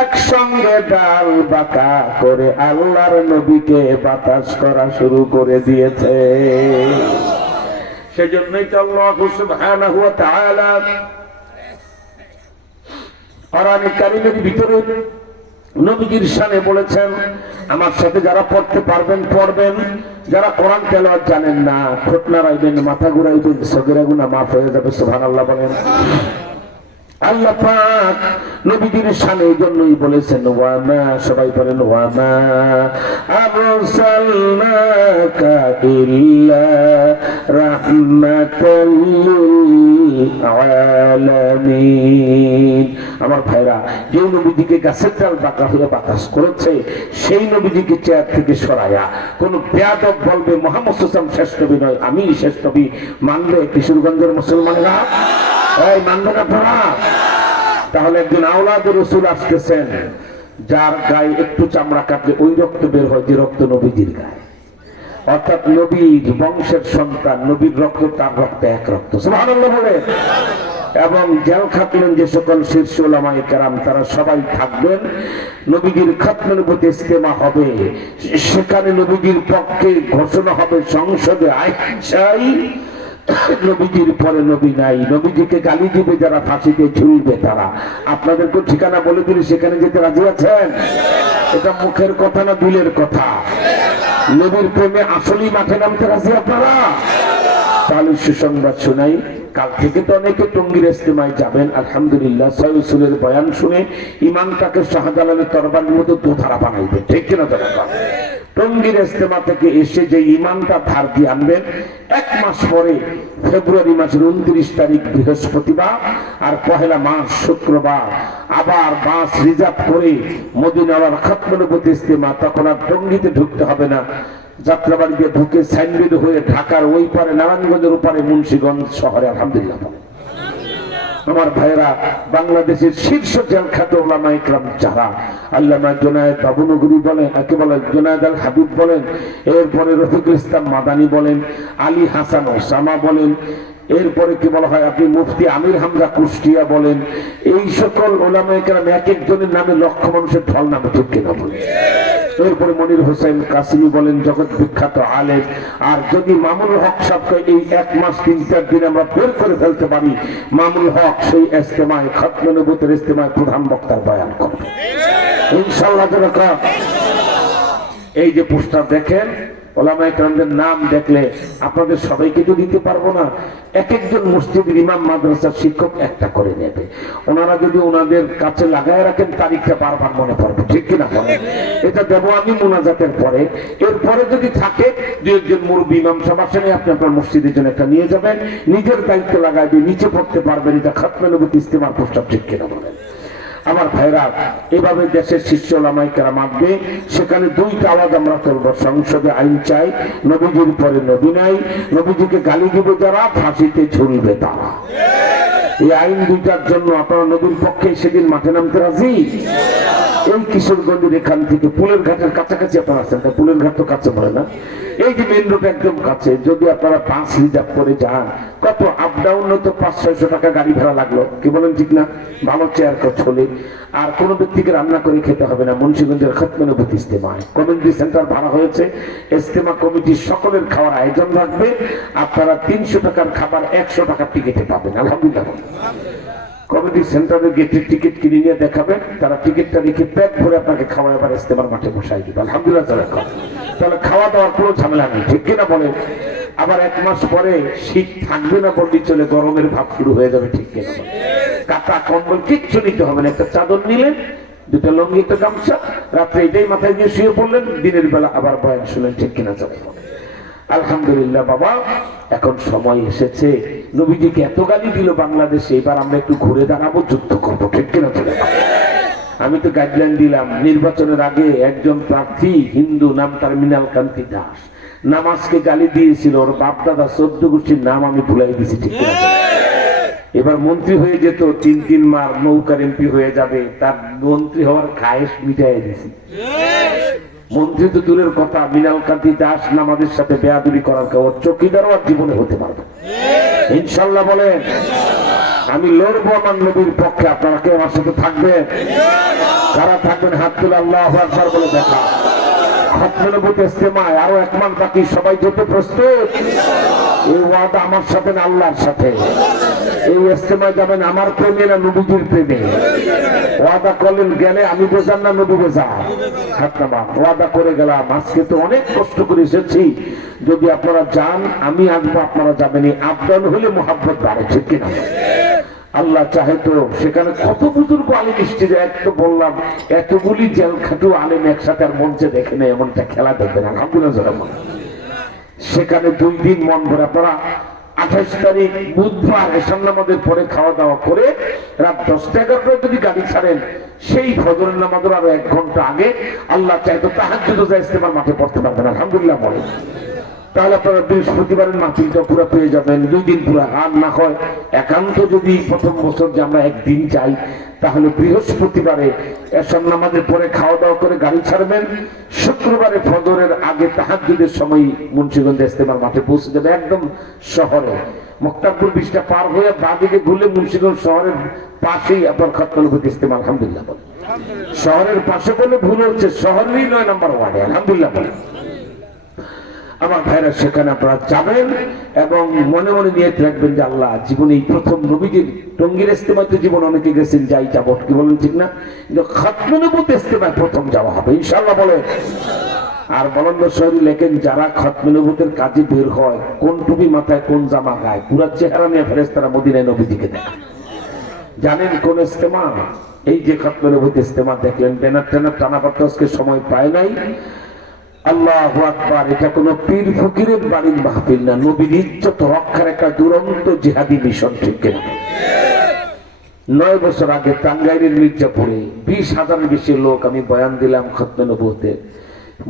একসঙ্গে ডাল বাঁকা করে আল্লাহর নবীকে বাতাস করা শুরু করে দিয়েছে। সেজন্যই তো আল্লাহ সুবহানাহু ওয়া তাআলা কোরআনে কারীমের ভিতরে নবীজির শানে বলেছেন, আমার সাথে যারা পড়তে পারবেন পড়বেন, যারা কোরআন তেলাওয়াত জানেন না ঠোঁট নাড়াইবেন, মাথা ঘুরাইবেন, সগীরা গুনাহ মাফ হয়ে যাবে। সুবহানাল্লাহ বলেন। আল্লাহ পাক নবীজির শানে এই জন্যই বলেছেন, ওয়া মা, সবাই বলেন ওয়া মা আরসালনাকা ইল্লা রাহমাতাল লিল আলামিন। আমার ভাইরা, যে নবীজিকে গাছের ডাল বাঁকা হয়ে বাতাস করেছে সেই নবীজিকে চেয়ার থেকে সরাইয়া কোন বেয়াদব বলবে মুহাম্মদ সাল্লাল্লাহু আলাইহি ওয়াসাল্লাম শেষ নবী নয়, আমি শেষ নবী, মানবে কিশোরগঞ্জের মুসলমানেরা? এই মানবে না পড়া? তাহলে একদিন আওলাদুর রাসূল আসতেছেন, যার গায়ে একটু চামড়া কাটলে ওই রক্ত বের হয় যে রক্ত নবীজির গায়ে, অর্থাৎ নবীর বংশের সন্তান, নবীর রক্ত তার রক্ত এক রক্ত। সুবহানাল্লাহ বলে। এবং জেল খাটলেন যে সকল শীর্ষ উলামায়ে কেরাম, তারা সবাই থাকবেন। নবীজির খাতমের প্রতি ইজতেমা হবে, সেখানে নবীজির পক্ষে ঘোষণা হবে সংসদে আইন চাই, নবীজির পরে নবী নাই, নবীজিকে গালি দিবে যারা, ফাঁসিতে ঝুলবে তারা। আপনাদেরকে ঠিকানা বলে দিলে সেখানে যেতে রাজি আছেন? এটা মুখের কথা না দিলের কথা? নবীর প্রেমে আসলেই মাঠে নামতে রাজি আপনারা? তাহলে সুসংবাদ শোনাই, কাল থেকে তো অনেকে টঙ্গীর ইস্তেমায় যাবেন। আলহামদুলিল্লাহ, ছয় উসুলের বয়ান শুনে ইমানটাকে শাহজালালের তরবারির মতো দুধারা বানাইবে, ঠিক কিনা? টঙ্গীর ইস্তেমা থেকে এসে যে ইমানটা ধার দিয়ে আনবেন, 1 মাস পরে ফেব্রুয়ারি মাসের 29 তারিখ বৃহস্পতিবার আর 1 মার্চ শুক্রবার আবার বাস রিজার্ভ করে মদিনার খতমে নবুয়ত ইস্তেমা। তখন আর টঙ্গীতে ঢুকতে হবে না, যাত্রাবাড়ি দিয়ে ঢুকে সাইনবোর্ড হয়ে ঢাকার ওই পারে নারায়ণগঞ্জের উপরে মুন্সিগঞ্জ শহরে। আলহামদুলিল্লাহ আমার ভাইরা, বাংলাদেশের শীর্ষ জেলখাত ওলামা ইকরাম যারা, আল্লামা জুনায়েদ বাবুনগরী বলেন, একে বলেন জুনায়েদ আল হাবিব বলেন, এরপরে রফিকুল ইসলাম মাদানী বলেন, আলী হাসান ওসামা বলেন, এরপরে কি বলা হয় আপনি মুফতি আমির হামজা কুষ্টিয়া বলেন, এই সকল ওলামা ইকরাম এক একজনের নামে লক্ষ মানুষের ঢল নামে, ঠিক কিনা বলেন? এরপরে মনির হোসেন কাসিমি বলেন, জগৎ বিখ্যাত আলেম। আর যদি মামুল হক সাহেবকে এই 1 মাস 3-4 দিন আমরা বের করে ফেলতে পারি, মামুল হক সেই ইস্তেমায় খতমে নবুয়তের ইস্তেমায় প্রধান বক্তার বয়ান করবে ইনশাআল্লাহ। এই যে পোস্টার দেখেন, ওলামা ইকরামদের নাম দেখলে আপনাদের সবাইকে তো দিতে পারবো না, এক একজন মসজিদের ইমাম মাদ্রাসার শিক্ষক একটা করে নেবে। ওনারা যদি ওনাদের কাছে লাগায় রাখেন, তারিখটা বারবার মনে পড়বে, ঠিক কিনা বলেন? এটা দেবো আমি মুনাজাতের পরে। এরপরে যদি থাকে 2-1 মুরব্বী ইমাম সাহেব আসেন, আপনি আপনার মসজিদের জন্য একটা নিয়ে যাবেন, নিজের দায়িত্ব লাগাই দিয়ে নিচে পড়তে পারবেন। এটা খতমে নবুয়ত ইস্তেমার পোস্টার, ঠিক কিনা বলেন? আমার ভাইরা, এভাবে দেশের শীর্ষ ওলামায়ে কেরাম আসবে, সেখানে 2টা আওয়াজ আমরা তুলব। সংসদে আইন চাই, নবীজির পরে নবী নাই, নবীজিকে গালি দিবে যারা, ফাঁসিতে ঝুলবে তারা। এই আইন 2টার জন্য আপনারা নবীর পক্ষে সেদিন মাঠে নামতে রাজি? এই কিশোরগঞ্জের এখান থেকে পুলের ঘাটের কাছাকাছি আপনারা আছেন, পুলের ঘাট তো কাছে পড়ে না, এই যে মেন রোড একদম কাছে, যদি আপনারা বাস রিজার্ভ করে যান, কত আপ ডাউন হয়তো 500-600 টাকা গাড়ি ভাড়া লাগলো, কি বলেন ঠিক না? ভালো চেয়ার চলে, আর কোন ব্যক্তিকে রান্না করে খেতে হবে না। মুন্সিগঞ্জের খতমে নবুয়ত ইস্তেমায় কমিউনিটি সেন্টার ভাড়া হয়েছে, ইস্তেমা কমিটির সকলের খাওয়ার আয়োজন রাখবে। আপনারা 300 টাকার খাবার 100 টাকার টিকিটে পাবেন। আলহামদুলিল্লাহ, কমিটি সেন্টারে গেটের টিকিট কিনে নিয়ে দেখাবেন, তারা টিকিটটা রেখে পেট ভরে আপনাকে খাওয়া এবার ইস্তেমার মাঠে বসাই দিবে। আলহামদুলিল্লাহ, তাহলে খাওয়া দাওয়ার কোনো ঝামেলা নেই, ঠিক কিনা বলেন? আবার 1 মাস পরে শীত থাকবে না বললেই চলে, গরমের ভাব শুরু হয়ে যাবে, ঠিক কিনা বলেন? কাঁথা কম্বল কিচ্ছু নিতে হবে না, একটা চাদর নিলেন, 2টা লঙ্গি, একটা গামছা, রাত্রে এটাই মাথায় দিয়ে শুয়ে পড়লেন, দিনের বেলা আবার বয়ান শুনলেন, ঠিক কিনা চলে? আলহামদুলিল্লাহ বাবা, এখন সময় এসেছে। নবীজিকে এত গালি দিল বাংলাদেশে, এবার আমরা একটু ঘুরে দাঁড়াবো, যুদ্ধ করবো, ঠিক কিনা চলে? আমি তো গাইডলাইন দিলাম, নির্বাচনের আগে একজন প্রার্থী হিন্দু, নাম তার মৃণাল কান্তি দাস, নামাজকে গালি দিয়েছিল, ওর বাপ দাদা 14 গোষ্ঠীর নাম আমি ভুলাই দিয়েছি, ঠিক কিনা? এবার মন্ত্রী হয়ে যেত, 3 মার নৌকার এমপি হয়ে যাবে, তার মন্ত্রী হওয়ার খায়েশ মিটাই দিয়েছি। মন্ত্রী তো দূরের কথা, মৃণাল কান্তি দাস নামাজের সাথে বেয়াদবি করার কেউ চৌকিদারও আর জীবনে হতে পারবে ইনশাল্লাহ বলেন। আমি লড়বো আমার নবীর পক্ষে, আপনারা কেউ আমার সাথে থাকবেন? যারা থাকবেন হাত তুলে আল্লাহু আকবার বলে দেখা। খতমে নবুয়ত ইস্তেমায় আরো 1 মাস বাকি, সবাই যেতে প্রস্তুত? এই ওয়াদা আমার সাথে না আল্লাহর সাথে? এই ইস্তেমায় যাবেন আমার প্রেমে না নবীজির প্রেমে? ওয়াদা করলেন, গেলে আমি বেজান না নবী বেজান? ওয়াদা করে গেলাম, আজকে তো অনেক কষ্ট করে এসেছি, যদি আপনারা যান আমি আসবো, আপনারা যাবেন। আপ ডাউন হলে মোহাব্বত বাড়ে, ঠিক কিনা? আল্লাহ চাহে তো সেখানে কত বুজুর্গ আলেম এসেছে, এক তো বললাম এতগুলি জেল খাটু আলেম একসাথে আর মঞ্চে দেখে নেই, এমনটা খেলা দেখবেন। আলহামদুলিল্লাহ, সেখানে 2 দিন মন ভরে আপনারা 28 তারিখ বুধবার এশার নামাজের পরে খাওয়া দাওয়া করে রাত 10টা-11টায় যদি গাড়ি ছাড়েন, সেই ফজরের নামাজের আরো 1 ঘন্টা আগে আল্লাহ চাই তো তাহাজ্জুদ ইস্তেমার মাঠে পড়তে পারবেন। আলহামদুলিল্লাহ বলে, তাহলে আপনারা বৃহস্পতিবারের মাহফিলটা পুরো পেয়ে যাবেন, 2 দিন পুরো। আর না হয় একান্ত যদি প্রথম বছর যে আমরা 1 দিন চাই, তাহলে বৃহস্পতিবারে এশার নামাজের পরে খাওয়া দাওয়া করে গাড়ি ছাড়বেন, শুক্রবারে ফজরের আগে তাহাজ্জুদের সময় মুন্সিগঞ্জ ইস্তেমার মাঠে পৌঁছে যাবে, একদম শহরে। মুক্তারপুর ব্রিজটা পার হয়ে বাঁদিকে ঘুরলে মুন্সিগঞ্জ শহরের পাশেই আপনার খতমে নবুয়ত ইস্তেমা। আলহামদুলিল্লাহ বলে, শহরের পাশে বলে ভুল হচ্ছে, শহরেরই 9 নম্বর ওয়ার্ডে। আলহামদুলিল্লাহ বলে, আমার ভাইরা সেখানে আপনারা যাবেন এবং মনে মনে নিয়ত রাখবেন যে আল্লাহ জীবনে এই প্রথম নবীজির টঙ্গীর ইস্তেমাতে জীবন অনেকে গেছেন, যাই যাবো, কি বলেন ঠিক না? কিন্তু খতমে নবুয়ত ইস্তেমায় প্রথম যাওয়া হবে ইনশাআল্লাহ বলেন। আর বলন্দ শহরে লেখেন যারা খতমে নবুয়তের কাজে বের হয়, কোন টুপি মাথায় কোন জামা গায়, পুরা চেহারা নিয়ে ফেরেশতারা মদিনায় নবীজিকে দেখে। জানেন কোন ইস্তেমা? এই যে খতমে নবুয়ত ইস্তেমা দেখলেন, ব্যানার ট্যানার টানা পারতে আজকে সময় পায় নাই। আল্লাহু আকবার, এটা কোন পীর ফকিরের বাড়ির মাহফিল না, নবীর ইজ্জত রক্ষার একটা দুরন্ত জিহাদি মিশন, ঠিক কিনা? 9 বছর আগে টাঙ্গাইলের মির্জাপুরে 20,000-এর বেশি লোক আমি বয়ান দিলাম খতমে নবুয়তে।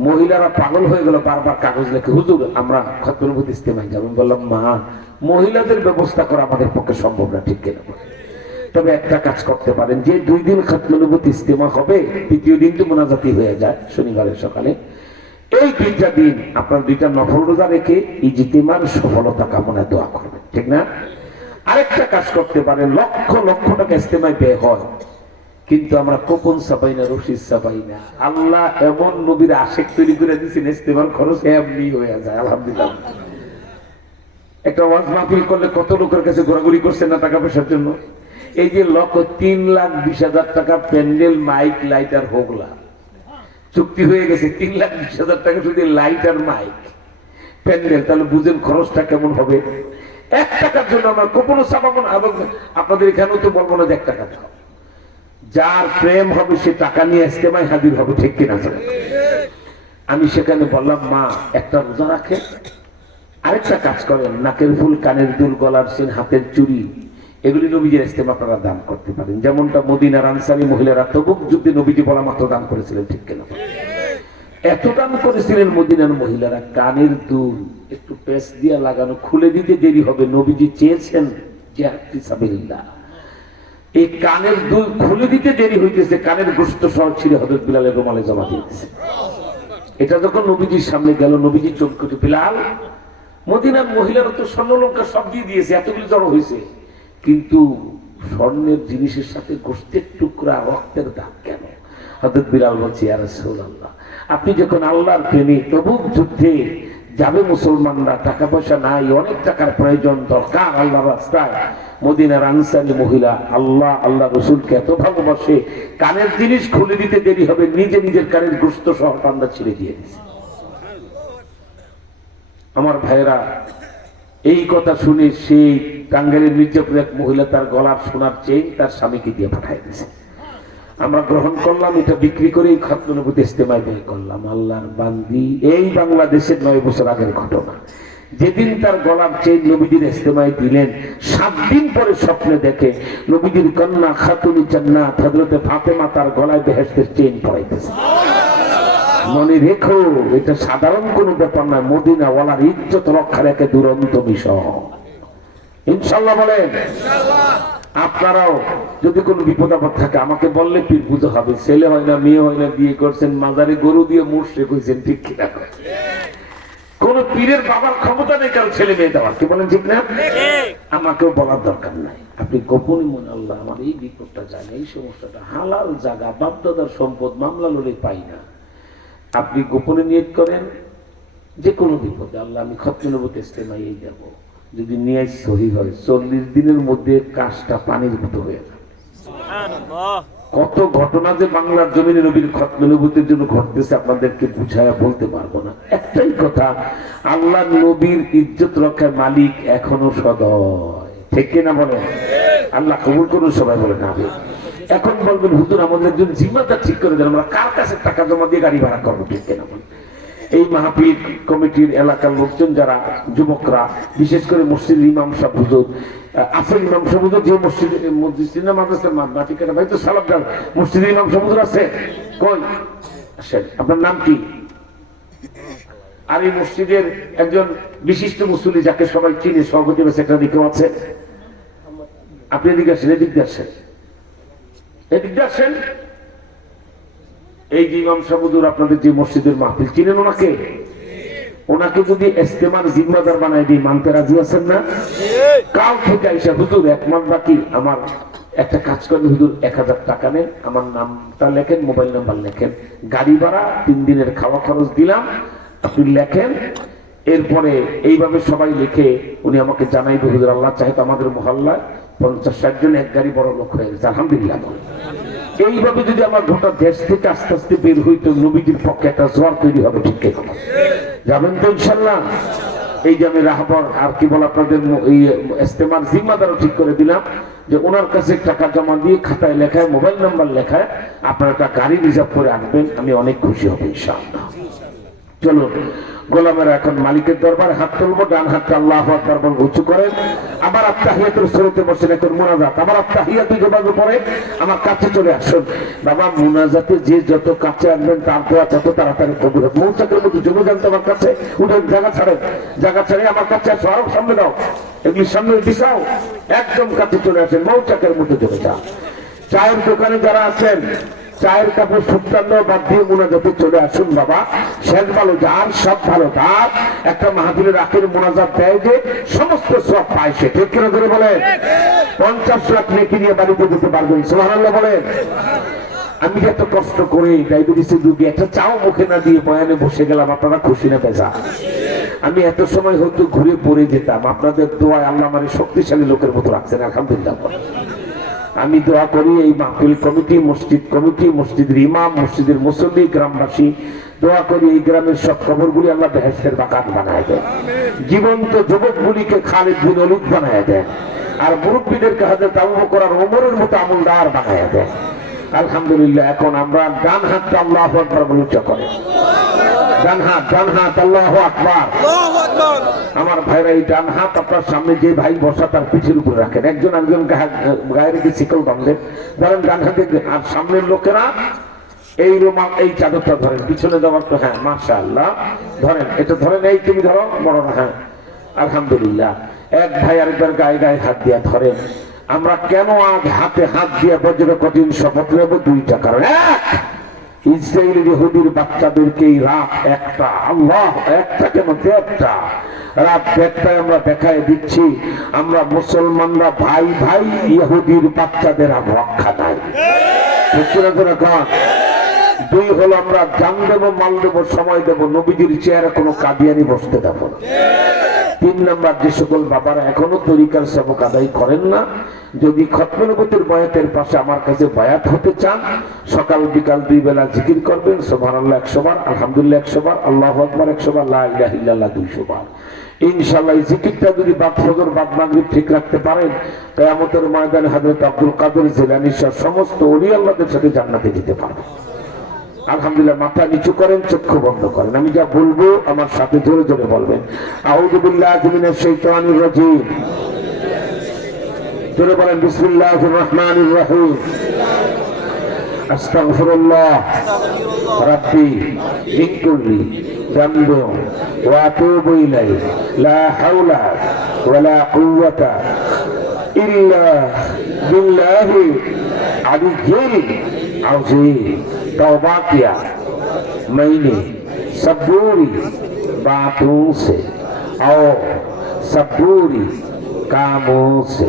মহিলারা পাগল হয়ে গেল, বারবার কাগজ লেখে, হুজুর আমরা খতমে নবুয়ত ইস্তেমায় যাবো। আমি বললাম মা, মহিলাদের ব্যবস্থা করা আমাদের পক্ষে সম্ভব না, ঠিক কিনা? তবে একটা কাজ করতে পারেন, যে 2 দিন খতমে নবুয়ত ইস্তেমা হবে, 3য় দিন তো মোনাজাতি হয়ে যায় শনিবারের সকালে, এই 2টা দিন আপনার 2টা নফল রোজা রেখে ইজতিমার সফলতা কামনায় দোয়া করবেন, ঠিক না? আরেকটা কাজ করতে পারেন, লক্ষ লক্ষ টাকা ইস্তেমায় ব্যয় হয়, কিন্তু আমরা কোপন চাপাই না, রশিদ চাপাই না। আল্লাহ এমন নবীর আশেক তৈরি করে দিচ্ছেন, ইস্তেমার খরচ এমনি হয়ে যায় আলহামদুলিল্লাহ। একটা ওয়াজ মাহফিল করলে কত লোকের কাছে ঘোরাঘুরি করছেন না টাকা পয়সার জন্য। এই যে 3,20,000 টাকা প্যান্ডেল, মাইক, লাইট আর হোগলা চুক্তি হয়ে গেছে, 3,20,000 টাকা শুধু লাইট আর মাইক প্যান্ডেল, তাহলে বুঝেন খরচটা কেমন হবে। 1 টাকার জন্য আমরা কোপনও চাপাবো না, এবং আপনাদের এখানেও তো বলবো না যে 1 টাকা দাও। যার প্রেম হবে সে টাকা নিয়ে ইস্তেমায় হাজির হবে, ঠিক কিনা? আমি সেখানে বললাম মা একটা রোজা রাখেন, আরেকটা কাজ করেন, নাকের ফুল, কানের দুল, গলার চেন, হাতের চুড়ি, এগুলি নবীজির ইস্তেমা আপনারা দান করতে পারেন, যেমনটা মদিনার আনসারী মহিলারা তবুক যুদ্ধে নবীজি বলা মাত্র দান করেছিলেন, ঠিক কিনা? এত দান করেছিলেন মদিনার মহিলারা। কানের দুল একটু পেঁচ দিয়ে লাগানো, খুলে দিতে দেরি হবে, নবীজি চেয়েছেন জিহাদ ফি সাবিলিল্লাহ। এই কানের দুল খুলে দিতে দেরি হইতেছে, কানের গোশত সহ ছিঁড়ে হযরত বিলালের রুমালে জমা দিয়েছে। এটা যখন নবীজির সামনে গেল, নবীজি চমকে, বিলাল, মদিনার মহিলারা তো স্বর্ণলঙ্কা সব দিয়ে দিয়েছে, এতগুলো জড়ো হয়েছে, কিন্তু স্বর্ণের জিনিসের সাথে গোশতের টুকরা, রক্তের দাগ কেন? হযরত বিলাল বলছে, ইয়া রাসূলুল্লাহ, আপনি যখন আল্লাহর প্রেমী, তবুক যুদ্ধে যাবে মুসলমানরা, টাকা পয়সা নাই, অনেক টাকার প্রয়োজন, দরকার আল্লাহর রাস্তায়। মদিনার আনসারী মহিলা আল্লাহ রসুলকে এত ভালোবাসে, কানের জিনিস খুলে দিতে দেরি হবে, নিজে নিজের কানের গোশত সহ কান্দা ছিঁড়ে দিয়ে দিয়েছে। আমার ভাইয়েরা, এই কথা শুনে সেই টাঙ্গাইলের মির্জাপুর এক মহিলা তার গলার সোনার চেইন তার স্বামীকে দিয়ে পাঠাই দিয়েছে। আমরা গ্রহণ করলাম, এটা বিক্রি করে এই খতমে নবুয়ত ইস্তেমায় ব্যয় করলাম। আল্লাহর বান্দি, এই বাংলাদেশের 9 বছর আগের ঘটনা, যেদিন তার গলার চেইন নবীজির ইস্তেমায় দিলেন, 7 দিন পরে স্বপ্নে দেখে নবীজির কন্যা খাতুন জান্নাত হযরতে ফাতেমা তার গলায় বেহেশতের চেইন পরাইতেছে। মনে রেখো, এটা সাধারণ কোনো ব্যাপার নয়, মদিনা ওয়ালার ইজ্জত রক্ষার এক দুরন্ত মিশন। ইনশাআল্লাহ বলেন। আপনারাও যদি কোনো বিপদ আপদ থাকে আমাকে বললে পীর পুজো হবে। ছেলে হয় না, মেয়ে হয় না, বিয়ে করছেন, মাজারে গরু দিয়ে মুশরিক হইছেন, ঠিক কিনা? কোন পীরের বাবার ক্ষমতা নেই কারো ছেলে মেয়ে দেওয়ার, কি বলেন ঠিক না? আমাকেও বলার দরকার নাই, আপনি গোপনে মনে, আল্লাহ আমার এই বিপদটা যায় না, এই সমস্যাটা, হালাল জায়গা, বাপদাদার সম্পদ, মামলা লড়ে পাই না, আপনি গোপনে নিয়ত করেন যে কোনো বিপদে আল্লাহ আমি খতমে নবুয়ত ইস্তেমায় যাব। যদি নিয়ত সহি হয়, 40 দিনের মধ্যে কাজটা পানির মতো হয়ে যাবে। কত ঘটনা যে বাংলার জমিনে নবীর খতমে নবুয়তের জন্য ঘটতেছে আপনাদেরকে বুঝায়া বলতে পারবো না। একটাই কথা, আল্লাহ নবীর ইজ্জত রক্ষার মালিক এখনো সদয়, ঠিক কিনা বলেন? আল্লাহ কবুল করুন, সবাই বলেন আমিন। এখন বলবেন হুজুর আমাদের জন্য জিম্মাদার ঠিক করে দেন, আমরা কার কাছে টাকা জমা দিয়ে গাড়ি ভাড়া করবো, ঠিক কিনা বলেন? এই মাহফিল কমিটির এলাকার লোকজন যারা, যুবকরা, বিশেষ করে মসজিদের ইমাম সাহেব হুজুর, আসল ইমাম সাহেব হুজুর, যে মসজিদ না মাদ্রাসার মাটিকাটা ভাই তো সালামদার, মসজিদের ইমাম সাহেব হুজুর আছে কই? আসেন, আপনার নাম কি? আর এই মসজিদের একজন বিশিষ্ট মুসল্লি যাকে সবাই চিনে, সভাপতি বা সেক্রেটারি কেউ আছে? আপনি এদিকে আসেন, এদিকে আসেন, এদিকে আসেন। এই যে ইমাম সাহেব হুজুর আপনাদের যে মসজিদের মাহফিল, চিনেন ওনাকে? ওনাকে যদি ইস্তেমার জিম্মাদার বানায় দিই, মানতে রাজি আছেন না? কাল থেকে আইসা হুজুর 1 মাস বাকি, আমার একটা কাজ করেন হুজুর, 1000 টাকা নেন, আমার নামটা লেখেন, মোবাইল নাম্বার লেখেন, গাড়ি ভাড়া 3 দিনের খাওয়া খরচ দিলাম, আপনি লেখেন, এরপরে এইভাবে সবাই লিখে উনি আমাকে জানাইবে, হুজুর আল্লাহ চাইতো আমাদের মহল্লায় 50-60 জন এক গাড়ি বড় লোক হয়ে গেছে, আলহামদুলিল্লাহ। এইভাবে যদি আমার গোটা দেশ থেকে আস্তে আস্তে বের হইতো, নবীজির পক্ষে একটা জোয়ার তৈরি হবে। ঠিক যাবেন তো ইনশাল্লাহ? এই যে আমি রাহবর আর কি বল আপনাদের এই ইস্তেমার জিম্মাদারও ঠিক করে দিলাম যে ওনার কাছে টাকা জমা দিয়ে খাতায় লেখায়, মোবাইল নাম্বার লেখায় আপনারা একটা গাড়ি রিজার্ভ করে আনবেন, আমি অনেক খুশি হব ইনশাআল্লাহ। চলুন গোলামেরা এখন মালিকের দরবারে হাত তুলবো, ডান হাতটা আল্লাহু আকবার বলে উঁচু করেন। আবার আত্তাহিয়াতুর শুরুতে বসে এখন মুনাজাত, আবার আত্তাহিয়াতু জবাবে পড়ে আমার কাছে চলে আসুন। বাবা মুনাজাতে যে যত কাছে আসবেন তার দোয়া তত তাড়াতাড়ি কবুল হবে। মৌচাকের মধ্যে জমে যান তো আমার কাছে, উঠে জায়গা ছাড়েন, জায়গা ছেড়ে আমার কাছে আসো, আরো সামনে দাও, এগুলি সামনে দিশাও, একদম কাছে চলে আসেন, মৌচাকের মধ্যে জমে যান। চায়ের দোকানে যারা আছেন চায়ের কাপড় সুত্তান্ন বাদ দিয়ে মুনাজাতে চলে আসুন। বাবা শেষ ভালো যার, সব ভালো তার, একটা মাহফিলের আখের মুনাজাত দেয় যে সমস্ত সব পায় সে। ঠিক কিনা করে বলেন? 50 লাখ নেকি নিয়ে বাড়িতে যেতে পারবেন, সুবহানাল্লাহ বলেন। আমি এত কষ্ট করে ডায়াবেটিসের রোগী একটা চাও মুখে না দিয়ে বয়ানে বসে গেলাম, আপনারা খুশি না বেজা? আমি এত সময় হয়তো ঘুরে পড়ে যেতাম, আপনাদের দোয়ায় আল্লাহ আমার শক্তিশালী লোকের মতো রাখছেন, আলহামদুলিল্লাহ। আমি দোয়া করি এই মাহফিল কমিটি, মসজিদ মসজিদের ইমাম, মসজিদের মুসল্লি, গ্রামবাসী দোয়া করি এই গ্রামের সব কবরগুলি আল্লাহ বেহেশতের বাগান বানায় দেন, জীবন্ত যুবকগুলিকে খালিদ বিন ওলীদ বানায় দেন, আর মুরব্বীদেরকে হযরত আবু বকর আর ওমরের মতো আমলদার বানায় দেন। আলহামদুলিল্লাহ। এখন আমরা ডান হাতটা আল্লাহু আকবার বলে উচ্চ করি, ডান হাত আল্লাহু আকবার। আমার ভাইরা এই ডান হাত আপনার সামনে যে ভাই বসা তার পিঠের উপরে রাখেন, একজন একজন গায়ে রেখে শিকল বাঁধলেন, ধরেন ডান হাতে, আর সামনের লোকেরা এই রুমাল এই চাদরটা ধরেন, পিছনে দেওয়ার তো, হ্যাঁ মাশাআল্লাহ ধরেন, এটা ধরেন, এই তুমি ধরো বড় না, হ্যাঁ আলহামদুলিল্লাহ। এক ভাই আরেকবার গায়ে গায়ে হাত দিয়া ধরেন। আমরা কেন আজ হাতে হাত দিয়ে বজ্র কঠিন শপথ নেব? 2টা কারণ। এক, ইসরায়েলের ইহুদির বাচ্চাদেরকে এই রাত একটা, আল্লাহ একটা কেন একটা রাত একটাই আমরা দেখায় দিচ্ছি, আমরা মুসলমানরা ভাই ভাই, ইহুদির বাচ্চাদের আর রক্ষা নাই। দুই হলো আমরা জান দেবো, মাল দেবো, সময় দেবো, নবীজির চেয়ারে কোনো কাদিয়ানি বসতে দেব না। 3 নাম্বার, যে সকল বাবারা এখনো তরিকার সবক আদায় করেন না, যদি খতমে নবুয়তের বয়াতের পাশে আমার কাছে বয়াত হতে চান, সকাল বিকাল 2 বেলা জিকির করবেন, সুবহানাল্লাহ 100 বার, আলহামদুলিল্লাহ 100 বার, আল্লাহু আকবার 100 বার, লা ইলাহা ইল্লাল্লাহ 200 বার। ইনশাআল্লাহ এই জিকিরটা যদি বাদ ফজর বাদ মাগরিব ঠিক রাখতে পারেন, কিয়ামতের ময়দানে হযরত আব্দুল কাদের জিলানী সহ সমস্ত ওলি আল্লাহদের সাথে জান্নাতে যেতে পারবেন। আলহামদুলিল্লাহ। মাথা নিচু করেন, চক্ষু বন্ধ করেন, আমি যা বলবো আমার সাথে জোরে জোরে বলবেন। আউযু বিল্লাহি মিনাশ শাইতানির রাজীম। জোরে বলেন বিসমিল্লাহির রহমানির রহিম। আস্তাগফিরুল্লাহ রাব্বি মিন কুল্লি যামবিন ওয়া আতুবু ইলাইহি লা হাওলা ওয়ালা কুওয়াতা ইল্লা বিল্লাহি আলিয়্যিল আযীম। तौबा किया मैंने सबूरी बातों से और सबूरी कामों से,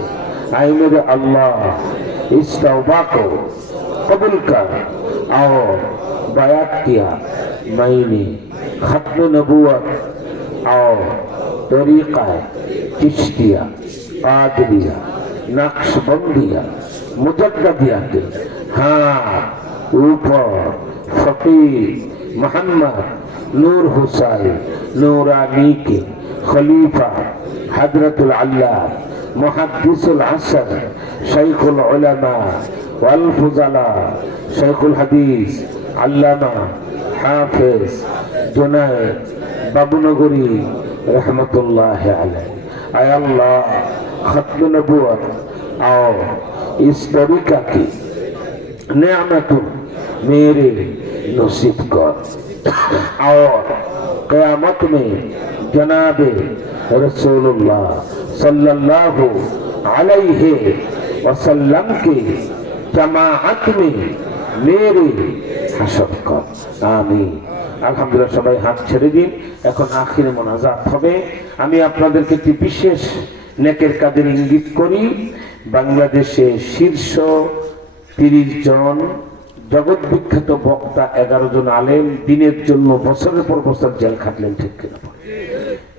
आए मेरे अल्लाह इस तौबा को कबूल कर। और बयात किया मैंने खत्म नबूवत और तरीक़ा चिश्तिया, कादरिया, नक्शबंदिया, मुजद्दिदिया के हाँ ऊपर फकीर मोहम्मद नूर हुसैन नूरानी के खलीफा हजरतुल अल्लाह मुहद्दिसुल असर शेखुल उलमा वल फुज़ला शेखुल हदीस अल्लामा हाफिज जुनैद बाबूनगरी रहमतुल्लाह अलैह। आय अल्लाह खत्म नबूवत और इस तरीका की नेमतुन मेरे नसीब कर, और क़यामत में जनाबे रसूलुल्लाह सल्लल्लाहु अलैहि वसल्लम की जमाअत में मेरे हशर कर, आमीन। আলহামদুলিল্লাহ। সবাই হাত ছেড়ে দিন, এখন আখিরে মোনাজাত হবে। আমি আপনাদেরকে একটি বিশেষ নেকের কাজের ইঙ্গিত করি। বাংলাদেশে শীর্ষ 30 জন জগৎ বিখ্যাত বক্তা, 11 জন আলেম দিনের জন্য বছরের পর বছর জেল খাটলেন, ঠিক কিনা?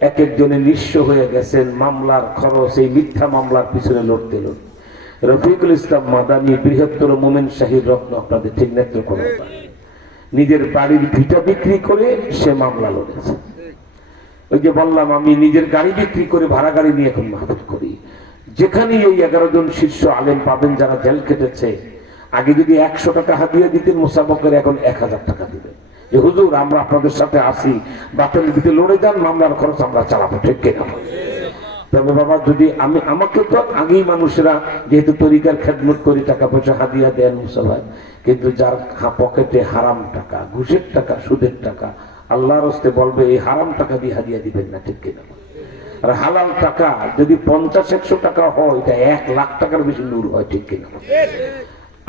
এক একজনে নিঃস্ব হয়ে গেছেন, মামলার খরচ এই মিথ্যা মামলার পিছনে লড়তে লড়তে। রফিকুল ইসলাম মাদানী বৃহত্তর মোমেন শাহীর রত্ন আপনাদের ঠিক নেতৃত্ব করে নিজের বাড়ির ভিটা বিক্রি করে সে মামলা লড়েছে। ওই যে বললাম আমি নিজের গাড়ি বিক্রি করে ভাড়া গাড়ি নিয়ে এখন মাহফিল করি। যেখানে এই 11 জন শীর্ষ আলেম পাবেন যারা জেল কেটেছে, আগে যদি 100 টাকা হাদিয়া দিতেন মোসাফকের, এখন 1000 টাকা দিবেন যে হুজুর আমরা আপনাদের সাথে আসি, বাতিলের দিকে লড়ে যান, মামলার খরচ আমরা চালাবো, ঠিক কিনা? তবে বাবা যদি আমাকে তো আগেই মানুষেরা যেহেতু তরিকার খেদমত করি টাকা পয়সা হাদিয়া দেন মুসাফায়, কিন্তু যার পকেটে হারাম টাকা, ঘুষের টাকা, সুদের টাকা, আল্লাহর হস্তে বলবে এই হারাম টাকা দিয়ে হাদিয়া দিবেন না, ঠিক কিনা? আর হালাল টাকা যদি 50-100 টাকা হয়, এটা 1 লাখ টাকার বেশি নূর হয়, ঠিক কিনা?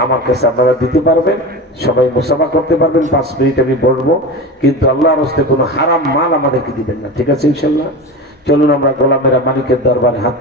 আমার কাছে আপনারা দিতে পারবেন, সবাই মুসাফা করতে পারবেন, 5 মিনিট আমি বলবো, কিন্তু আল্লাহর হস্তে কোনো হারাম মাল আমাদেরকে দিবেন না, ঠিক আছে ইনশাল্লাহ? চলুন আমরা গোলামেরা মালিকের দরবারে হাত